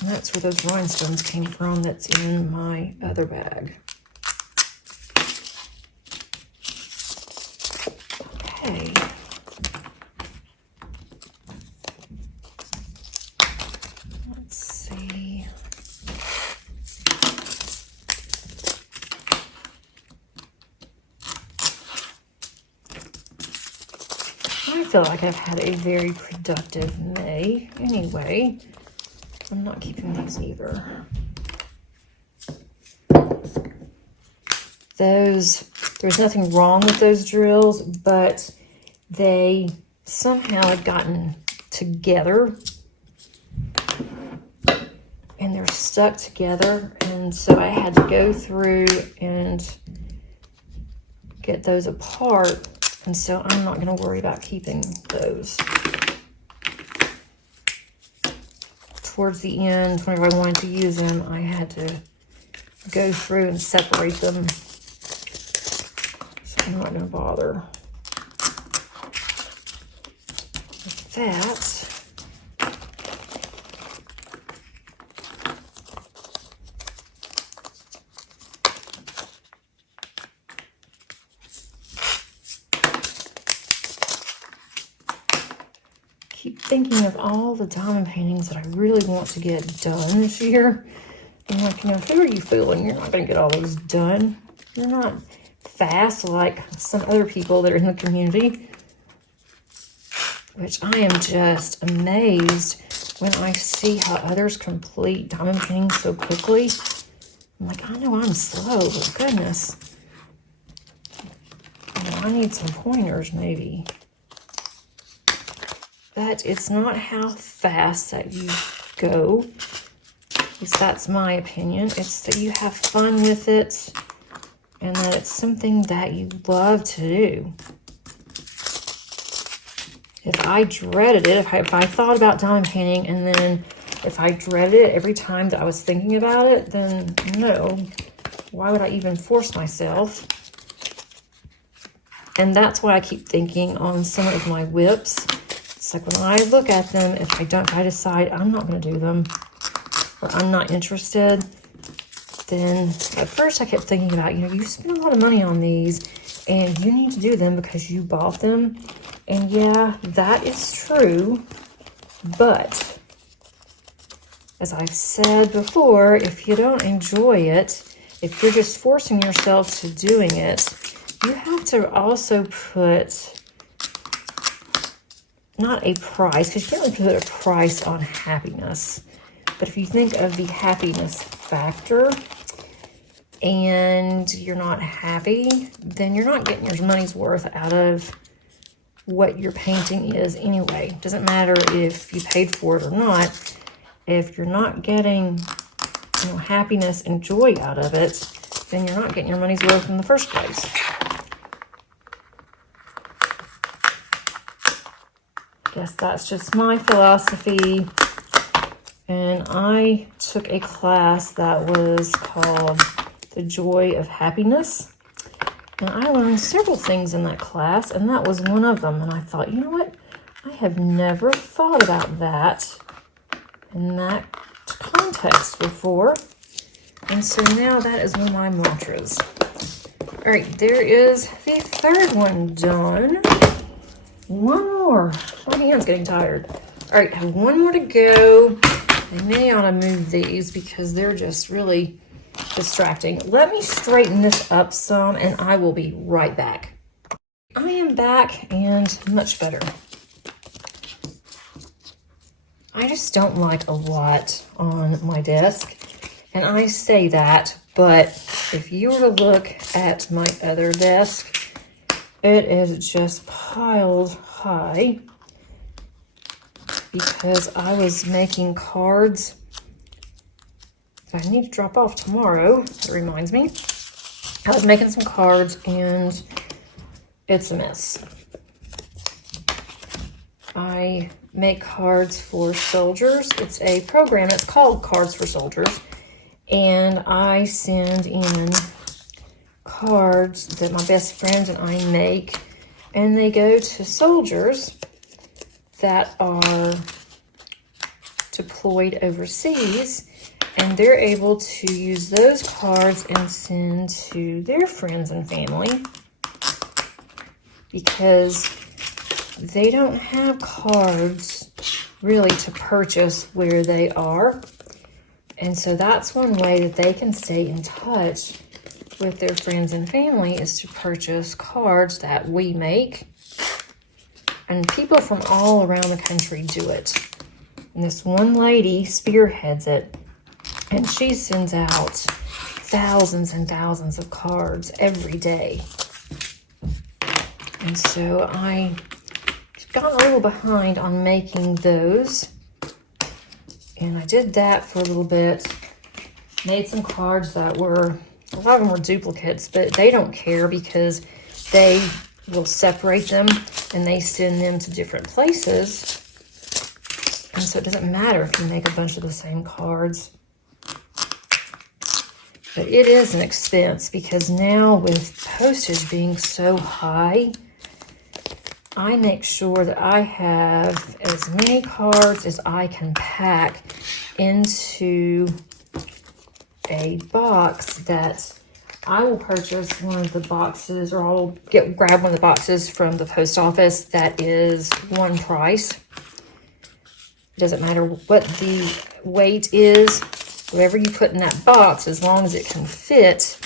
And that's where those rhinestones came from. That's in my other bag. Okay. Let's see. I feel like I've had a very productive May. Anyway, I'm not keeping these either. There's nothing wrong with those drills, but they somehow had gotten together and they're stuck together, and so I had to go through and get those apart, and so I'm not going to worry about keeping those. Towards the end, whenever I wanted to use them, I had to go through and separate them. I'm not going to bother with that. Keep thinking of all the diamond paintings that I really want to get done this year. I'm like, who are you fooling? You're not going to get all those done. You're not fast like some other people that are in the community. which I am just amazed when I see how others complete diamond paintings so quickly. I'm like, I know I'm slow, but goodness. You know, I need some pointers maybe. But it's not how fast that you go. At least that's my opinion. It's that you have fun with it and that it's something that you love to do. If I dreaded it, if I thought about diamond painting and then if I dreaded it every time that I was thinking about it, then no. Why would I even force myself? And that's why I keep thinking on some of my whips. It's like when I look at them, if I decide I'm not going to do them or I'm not interested, then at first I kept thinking about, you know, you spend a lot of money on these and you need to do them because you bought them. And yeah, that is true, but as I've said before, if you don't enjoy it, if you're just forcing yourself to doing it, you have to also put, not a price, because you can't really put a price on happiness, but if you think of the happiness factor and you're not happy, then you're not getting your money's worth out of what your painting is anyway. Doesn't matter if you paid for it or not. If you're not getting, you know, happiness and joy out of it, then you're not getting your money's worth in the first place. Guess that's just my philosophy. And I took a class that was called The Joy of Happiness. And I learned several things in that class, and that was one of them. And I thought, you know what? I have never thought about that in that context before. And so now that is one of my mantras. All right, there is the third one done. One more. My hand's getting tired. All right, I have one more to go. I may ought to move these because they're just really distracting. Let me straighten this up some and I will be right back. I am back and much better. I just don't like a lot on my desk, and I say that, but if you were to look at my other desk, it is just piled high because I was making cards I need to drop off tomorrow. That reminds me. I was making some cards and it's a mess. I make cards for soldiers. It's a program. It's called Cards for Soldiers. And I send in cards that my best friend and I make. And they go to soldiers that are deployed overseas. And they're able to use those cards and send to their friends and family because they don't have cards really to purchase where they are. And so that's one way that they can stay in touch with their friends and family is to purchase cards that we make. And people from all around the country do it. And this one lady spearheads it. And she sends out thousands and thousands of cards every day. And so I got a little behind on making those. And I did that for a little bit. Made some cards that were, a lot of them were duplicates, but they don't care because they will separate them and they send them to different places. And so it doesn't matter if you make a bunch of the same cards. But it is an expense because now with postage being so high, I make sure that I have as many cards as I can pack into a box that I will purchase one of the boxes, or I'll grab one of the boxes from the post office that is one price. It doesn't matter what the weight is. Whatever you put in that box, as long as it can fit,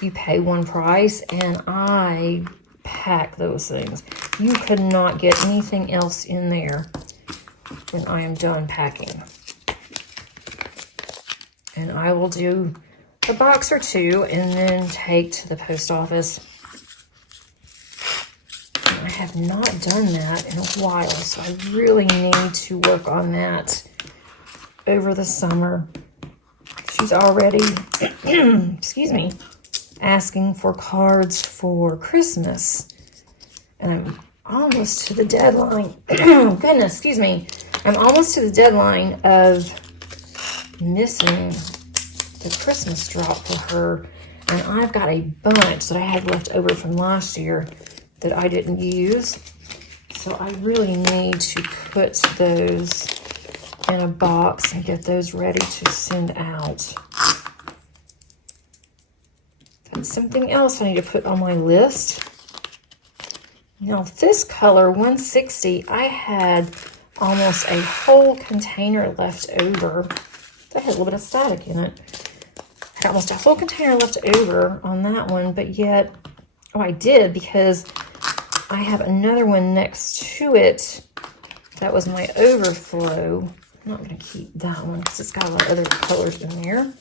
you pay one price, and I pack those things. You could not get anything else in there when I am done packing. And I will do a box or two and then take to the post office. And I have not done that in a while, so I really need to work on that over the summer. She's already, excuse me, asking for cards for Christmas. And I'm almost to the deadline. Goodness, excuse me. I'm almost to the deadline of missing the Christmas drop for her. And I've got a bunch that I had left over from last year that I didn't use. So I really need to put those in a box and get those ready to send out. That's something else I need to put on my list. Now this color, 160, I had almost a whole container left over. That had a little bit of static in it. I had almost a whole container left over on that one, but yet, oh, I did, because I have another one next to it. That was my overflow. I'm not going to keep that one because it's got a lot of other colors in there.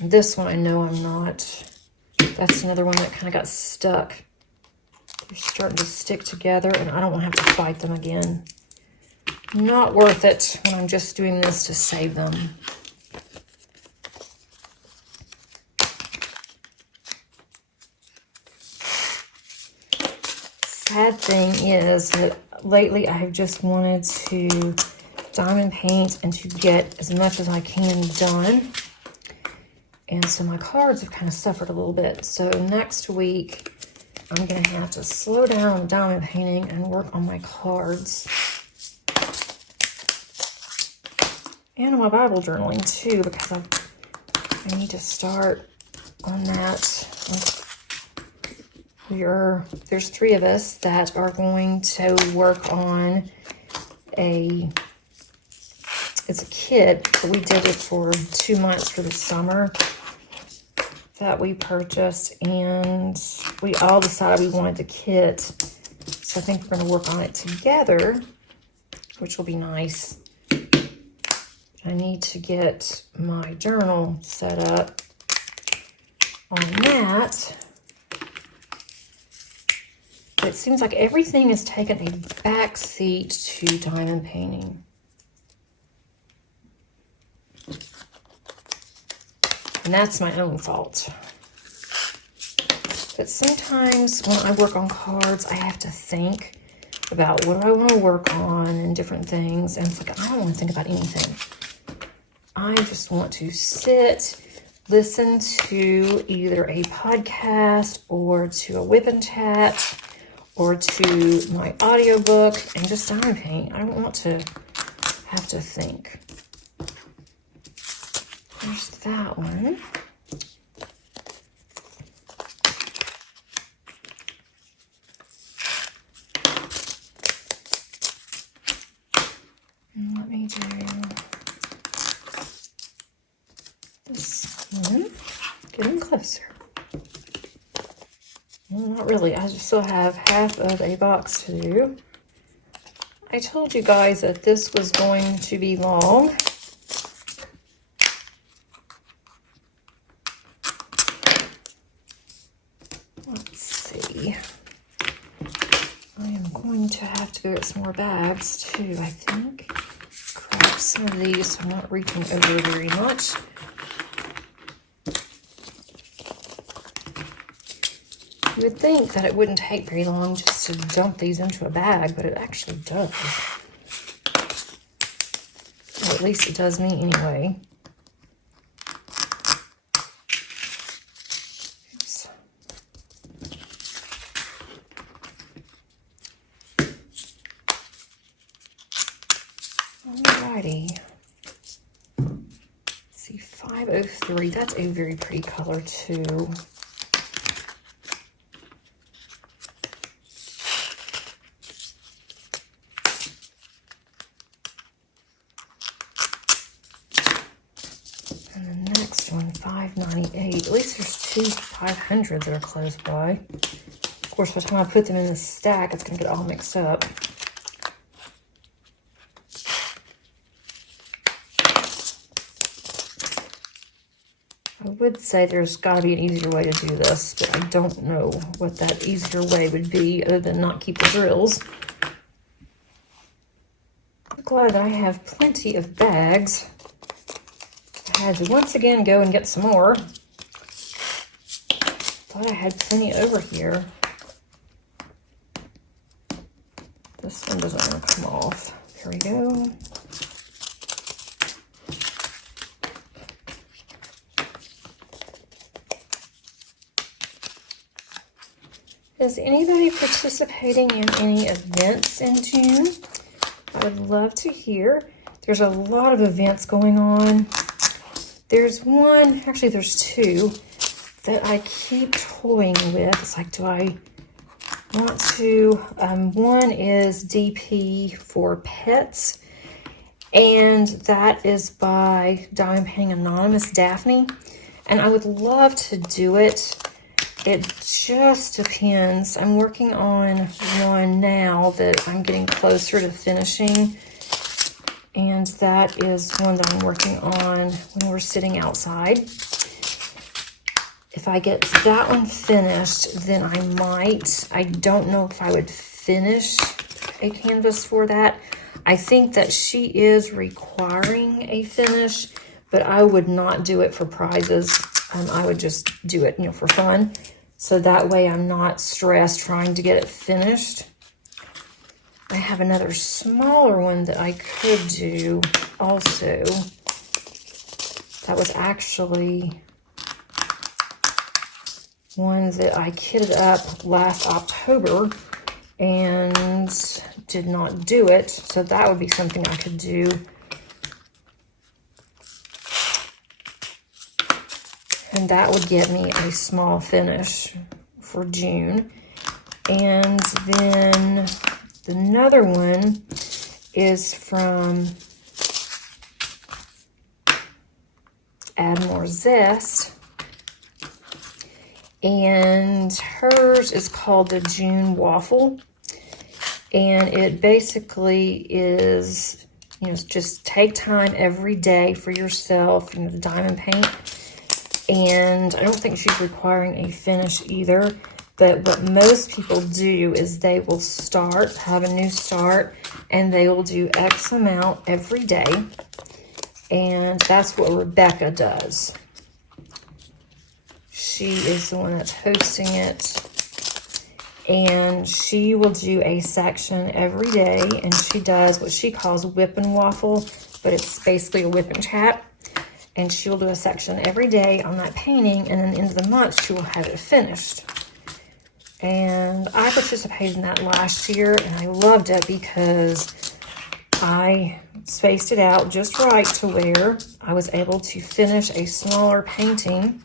And this one I know I'm not. That's another one that kind of got stuck. They're starting to stick together and I don't want to have to fight them again. Not worth it when I'm just doing this to save them. Sad thing is that lately I've just wanted to diamond paint and to get as much as I can done. And so my cards have kind of suffered a little bit. So next week, I'm going to have to slow down on diamond painting and work on my cards. And my Bible journaling too, because I need to start on that. There's 3 of us that are going to work on it's a kit, but we did it for 2 months for the summer that we purchased, and we all decided we wanted the kit. So I think we're going to work on it together, which will be nice. I need to get my journal set up on that. But it seems like everything has taken a back seat to diamond painting. And that's my own fault. But sometimes when I work on cards, I have to think about what I want to work on and different things. And it's like, I don't want to think about anything. I just want to sit, listen to either a podcast or to a whip and chat or to my audiobook and just diamond paint. I don't want to have to think. There's that one. And let me do this one. Getting closer. Well, not really. I still have half of a box to do. I told you guys that this was going to be long. Let's see. I am going to have to go get some more bags too, I think. Grab some of these so I'm not reaching over very much. You would think that it wouldn't take very long just to dump these into a bag, but it actually does. Or at least it does me anyway. Oops. Alrighty. Let's see, 503. That's a very pretty color too. And the next one, 598. At least there's 2 500s that are close by. course, by the time I put them in the stack, it's going to get all mixed up. I would say there's got to be an easier way to do this, but I don't know what that easier way would be other than not keep the drills. I'm glad that I have plenty of bags. I had to once again go and get some more. Thought I had plenty over here. This one doesn't want to come off. Here we go. Is anybody participating in any events in June? I would love to hear. There's a lot of events going on. There's one, actually there's two, that I keep toying with. It's like, do I want to? One is DP for Pets, and that is by Diamond Painting Anonymous Daphne. And I would love to do it. It just depends. I'm working on one now that I'm getting closer to finishing. And that is one that I'm working on when we're sitting outside. If I get that one finished, then I might. I don't know if I would finish a canvas for that. I think that she is requiring a finish, but I would not do it for prizes. I would just do it, for fun. So that way I'm not stressed trying to get it finished. I have another smaller one that I could do also. That was actually one that I kitted up last October and did not do it. So that would be something I could do. And that would get me a small finish for June. And then another one is from Add More Zest. And hers is called the June Waffle. And it basically is, just take time every day for yourself, the diamond paint. And I don't think she's requiring a finish either. But what most people do is they will have a new start, and they will do X amount every day. And that's what Rebecca does. She is the one that's hosting it. And she will do a section every day, and she does what she calls whip and waffle, but it's basically a whip and chat. And she will do a section every day on that painting, and then at the end of the month, she will have it finished. And I participated in that last year, and I loved it because I spaced it out just right to where I was able to finish a smaller painting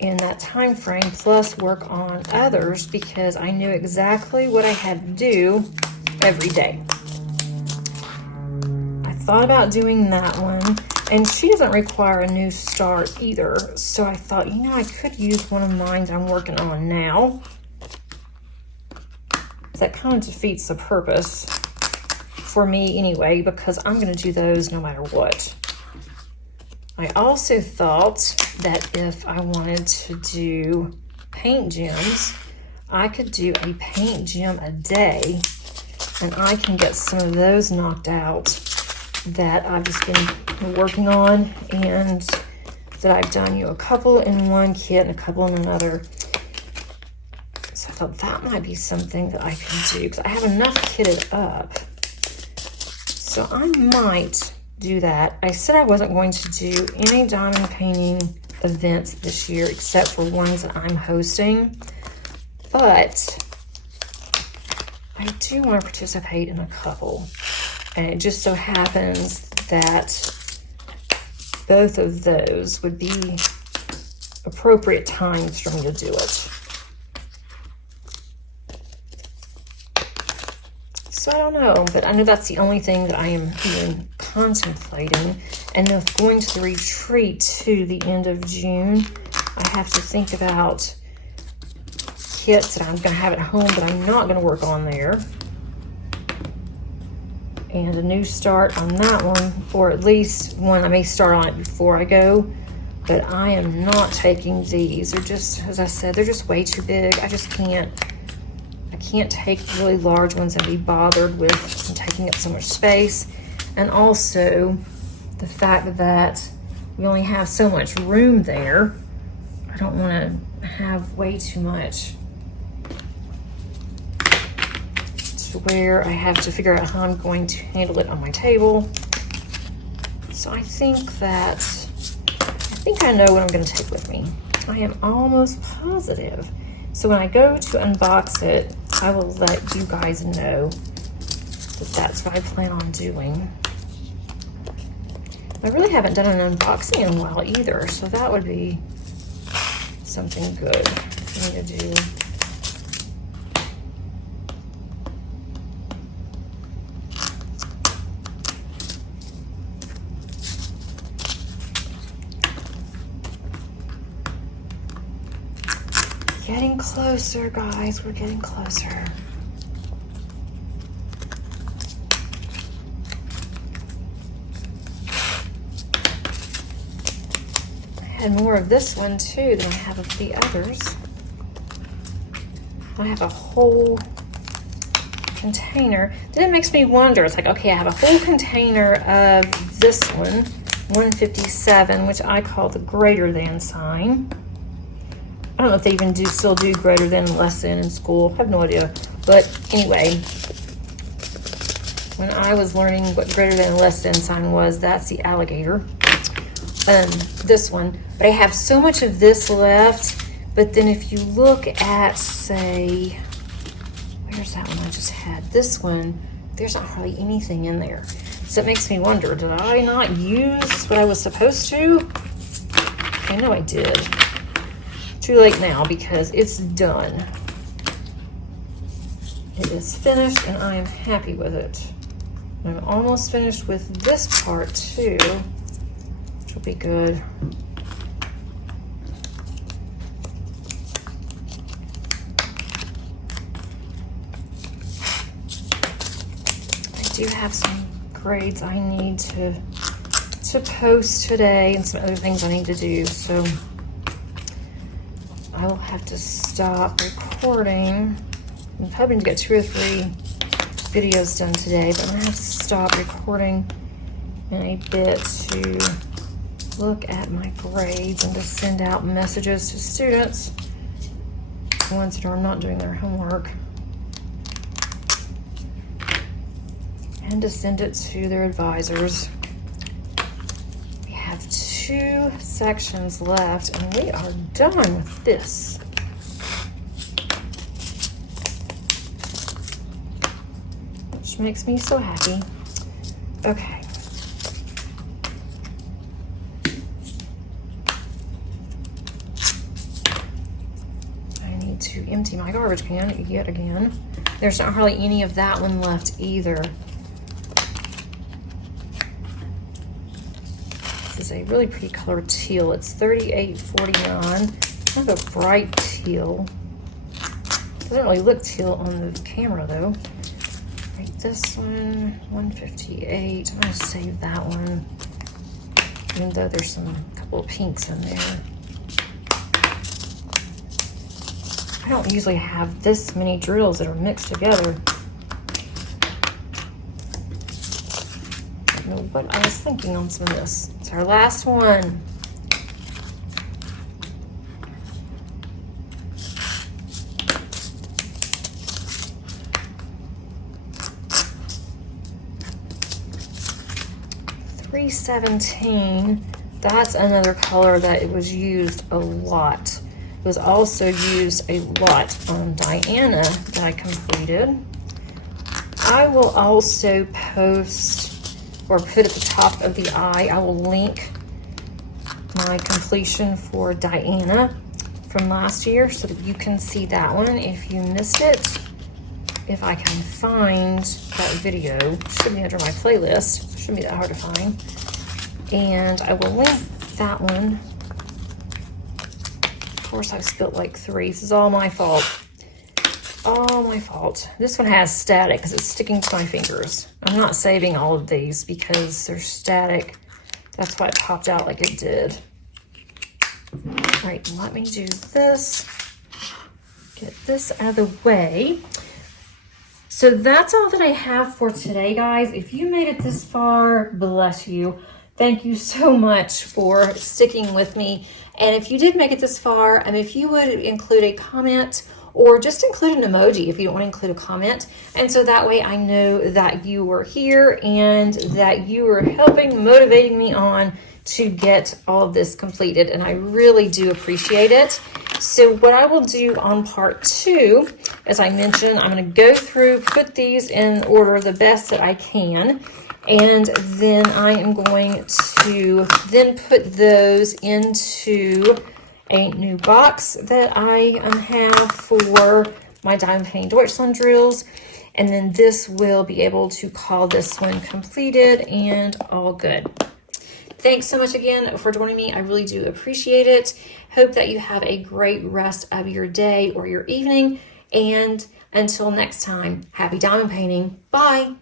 in that time frame, plus work on others, because I knew exactly what I had to do every day. I thought about doing that one, and she doesn't require a new start either, so I thought, I could use one of mine I'm working on now. That kind of defeats the purpose for me anyway, because I'm going to do those no matter what. I also thought that if I wanted to do paint gems, I could do a paint gem a day, and I can get some of those knocked out that I've just been working on, and that I've done, a couple in one kit and a couple in another. So I thought that might be something that I could do, because I have enough kitted up. So I might do that. I said I wasn't going to do any diamond painting events this year except for ones that I'm hosting, but I do want to participate in a couple, and it just so happens that both of those would be appropriate times for me to do it. So I don't know, but I know that's the only thing that I am even contemplating. And with going to the retreat to the end of June, I have to think about kits that I'm gonna have at home, but I'm not gonna work on there. And a new start on that one, or at least one I may start on it before I go. But I am not taking these. They're just, as I said, they're just way too big. I just can't. I can't take really large ones and be bothered with them taking up so much space. And also the fact that we only have so much room there. I don't want to have way too much to where I have to figure out how I'm going to handle it on my table. So I think I know what I'm going to take with me. I am almost positive. So when I go to unbox it, I will let you guys know that that's what I plan on doing. I really haven't done an unboxing in a while either, so that would be something good for me to do. Getting closer, guys. We're getting closer. I had more of this one too than I have of the others. I have a whole container. Then it makes me wonder. It's like, okay, I have a whole container of this one, 157, which I call the greater than sign. I don't know if they even still do greater than, less than in school. I have no idea. But anyway, when I was learning what greater than and less than sign was, that's the alligator. This one. But I have so much of this left. But then if you look at, say, where's that one I just had? This one, there's not hardly anything in there. So it makes me wonder, did I not use what I was supposed to? I know I did. Too late now because it's done. It is finished and I am happy with it. I'm almost finished with this part too, which will be good. I do have some grades I need to post today and some other things I need to do, so I will have to stop recording. I'm hoping to get 2 or 3 videos done today, but I'm gonna have to stop recording in a bit to look at my grades and to send out messages to students, the ones that are not doing their homework, and to send it to their advisors. We have 2 sections left and we are done with this. Which makes me so happy. Okay. I need to empty my garbage can yet again. There's not hardly any of that one left either. Is a really pretty color teal. It's $38.49. Kind of a bright teal. Doesn't really look teal on the camera though. Right, this one, $158. I'm gonna save that one, even though there's a couple of pinks in there. I don't usually have this many drills that are mixed together. I don't know what I was thinking on some of this. It's our last one. $317. That's another color that it was used a lot. It was also used a lot on Diana that I completed. I will also post or put at the top of the eye, I will link my completion for Diana from last year so that you can see that one if you missed it. If I can find that video, it should be under my playlist. It shouldn't be that hard to find. And I will link that one. Of course, I've spilt like 3. This is all my fault. all my fault. This one has static because it's sticking to my fingers. I'm not saving all of these because they're static. That's why it popped out like it did. All right, let me do this. Get this out of the way. So that's all that I have for today, guys. If you made it this far, bless you. Thank you so much for sticking with me. And if you did make it this far, if you would include a comment or just include an emoji if you don't want to include a comment. And so that way I know that you were here and that you were helping, motivating me on to get all of this completed. And I really do appreciate it. So what I will do on part 2, as I mentioned, I'm going to go through, put these in order the best that I can. And then I am going to then put those into a new box that I have for my diamond painting Deutschland drills. And then this will be able to call this one completed and all good. Thanks so much again for joining me. I really do appreciate it. Hope that you have a great rest of your day or your evening. And until next time, happy diamond painting. Bye.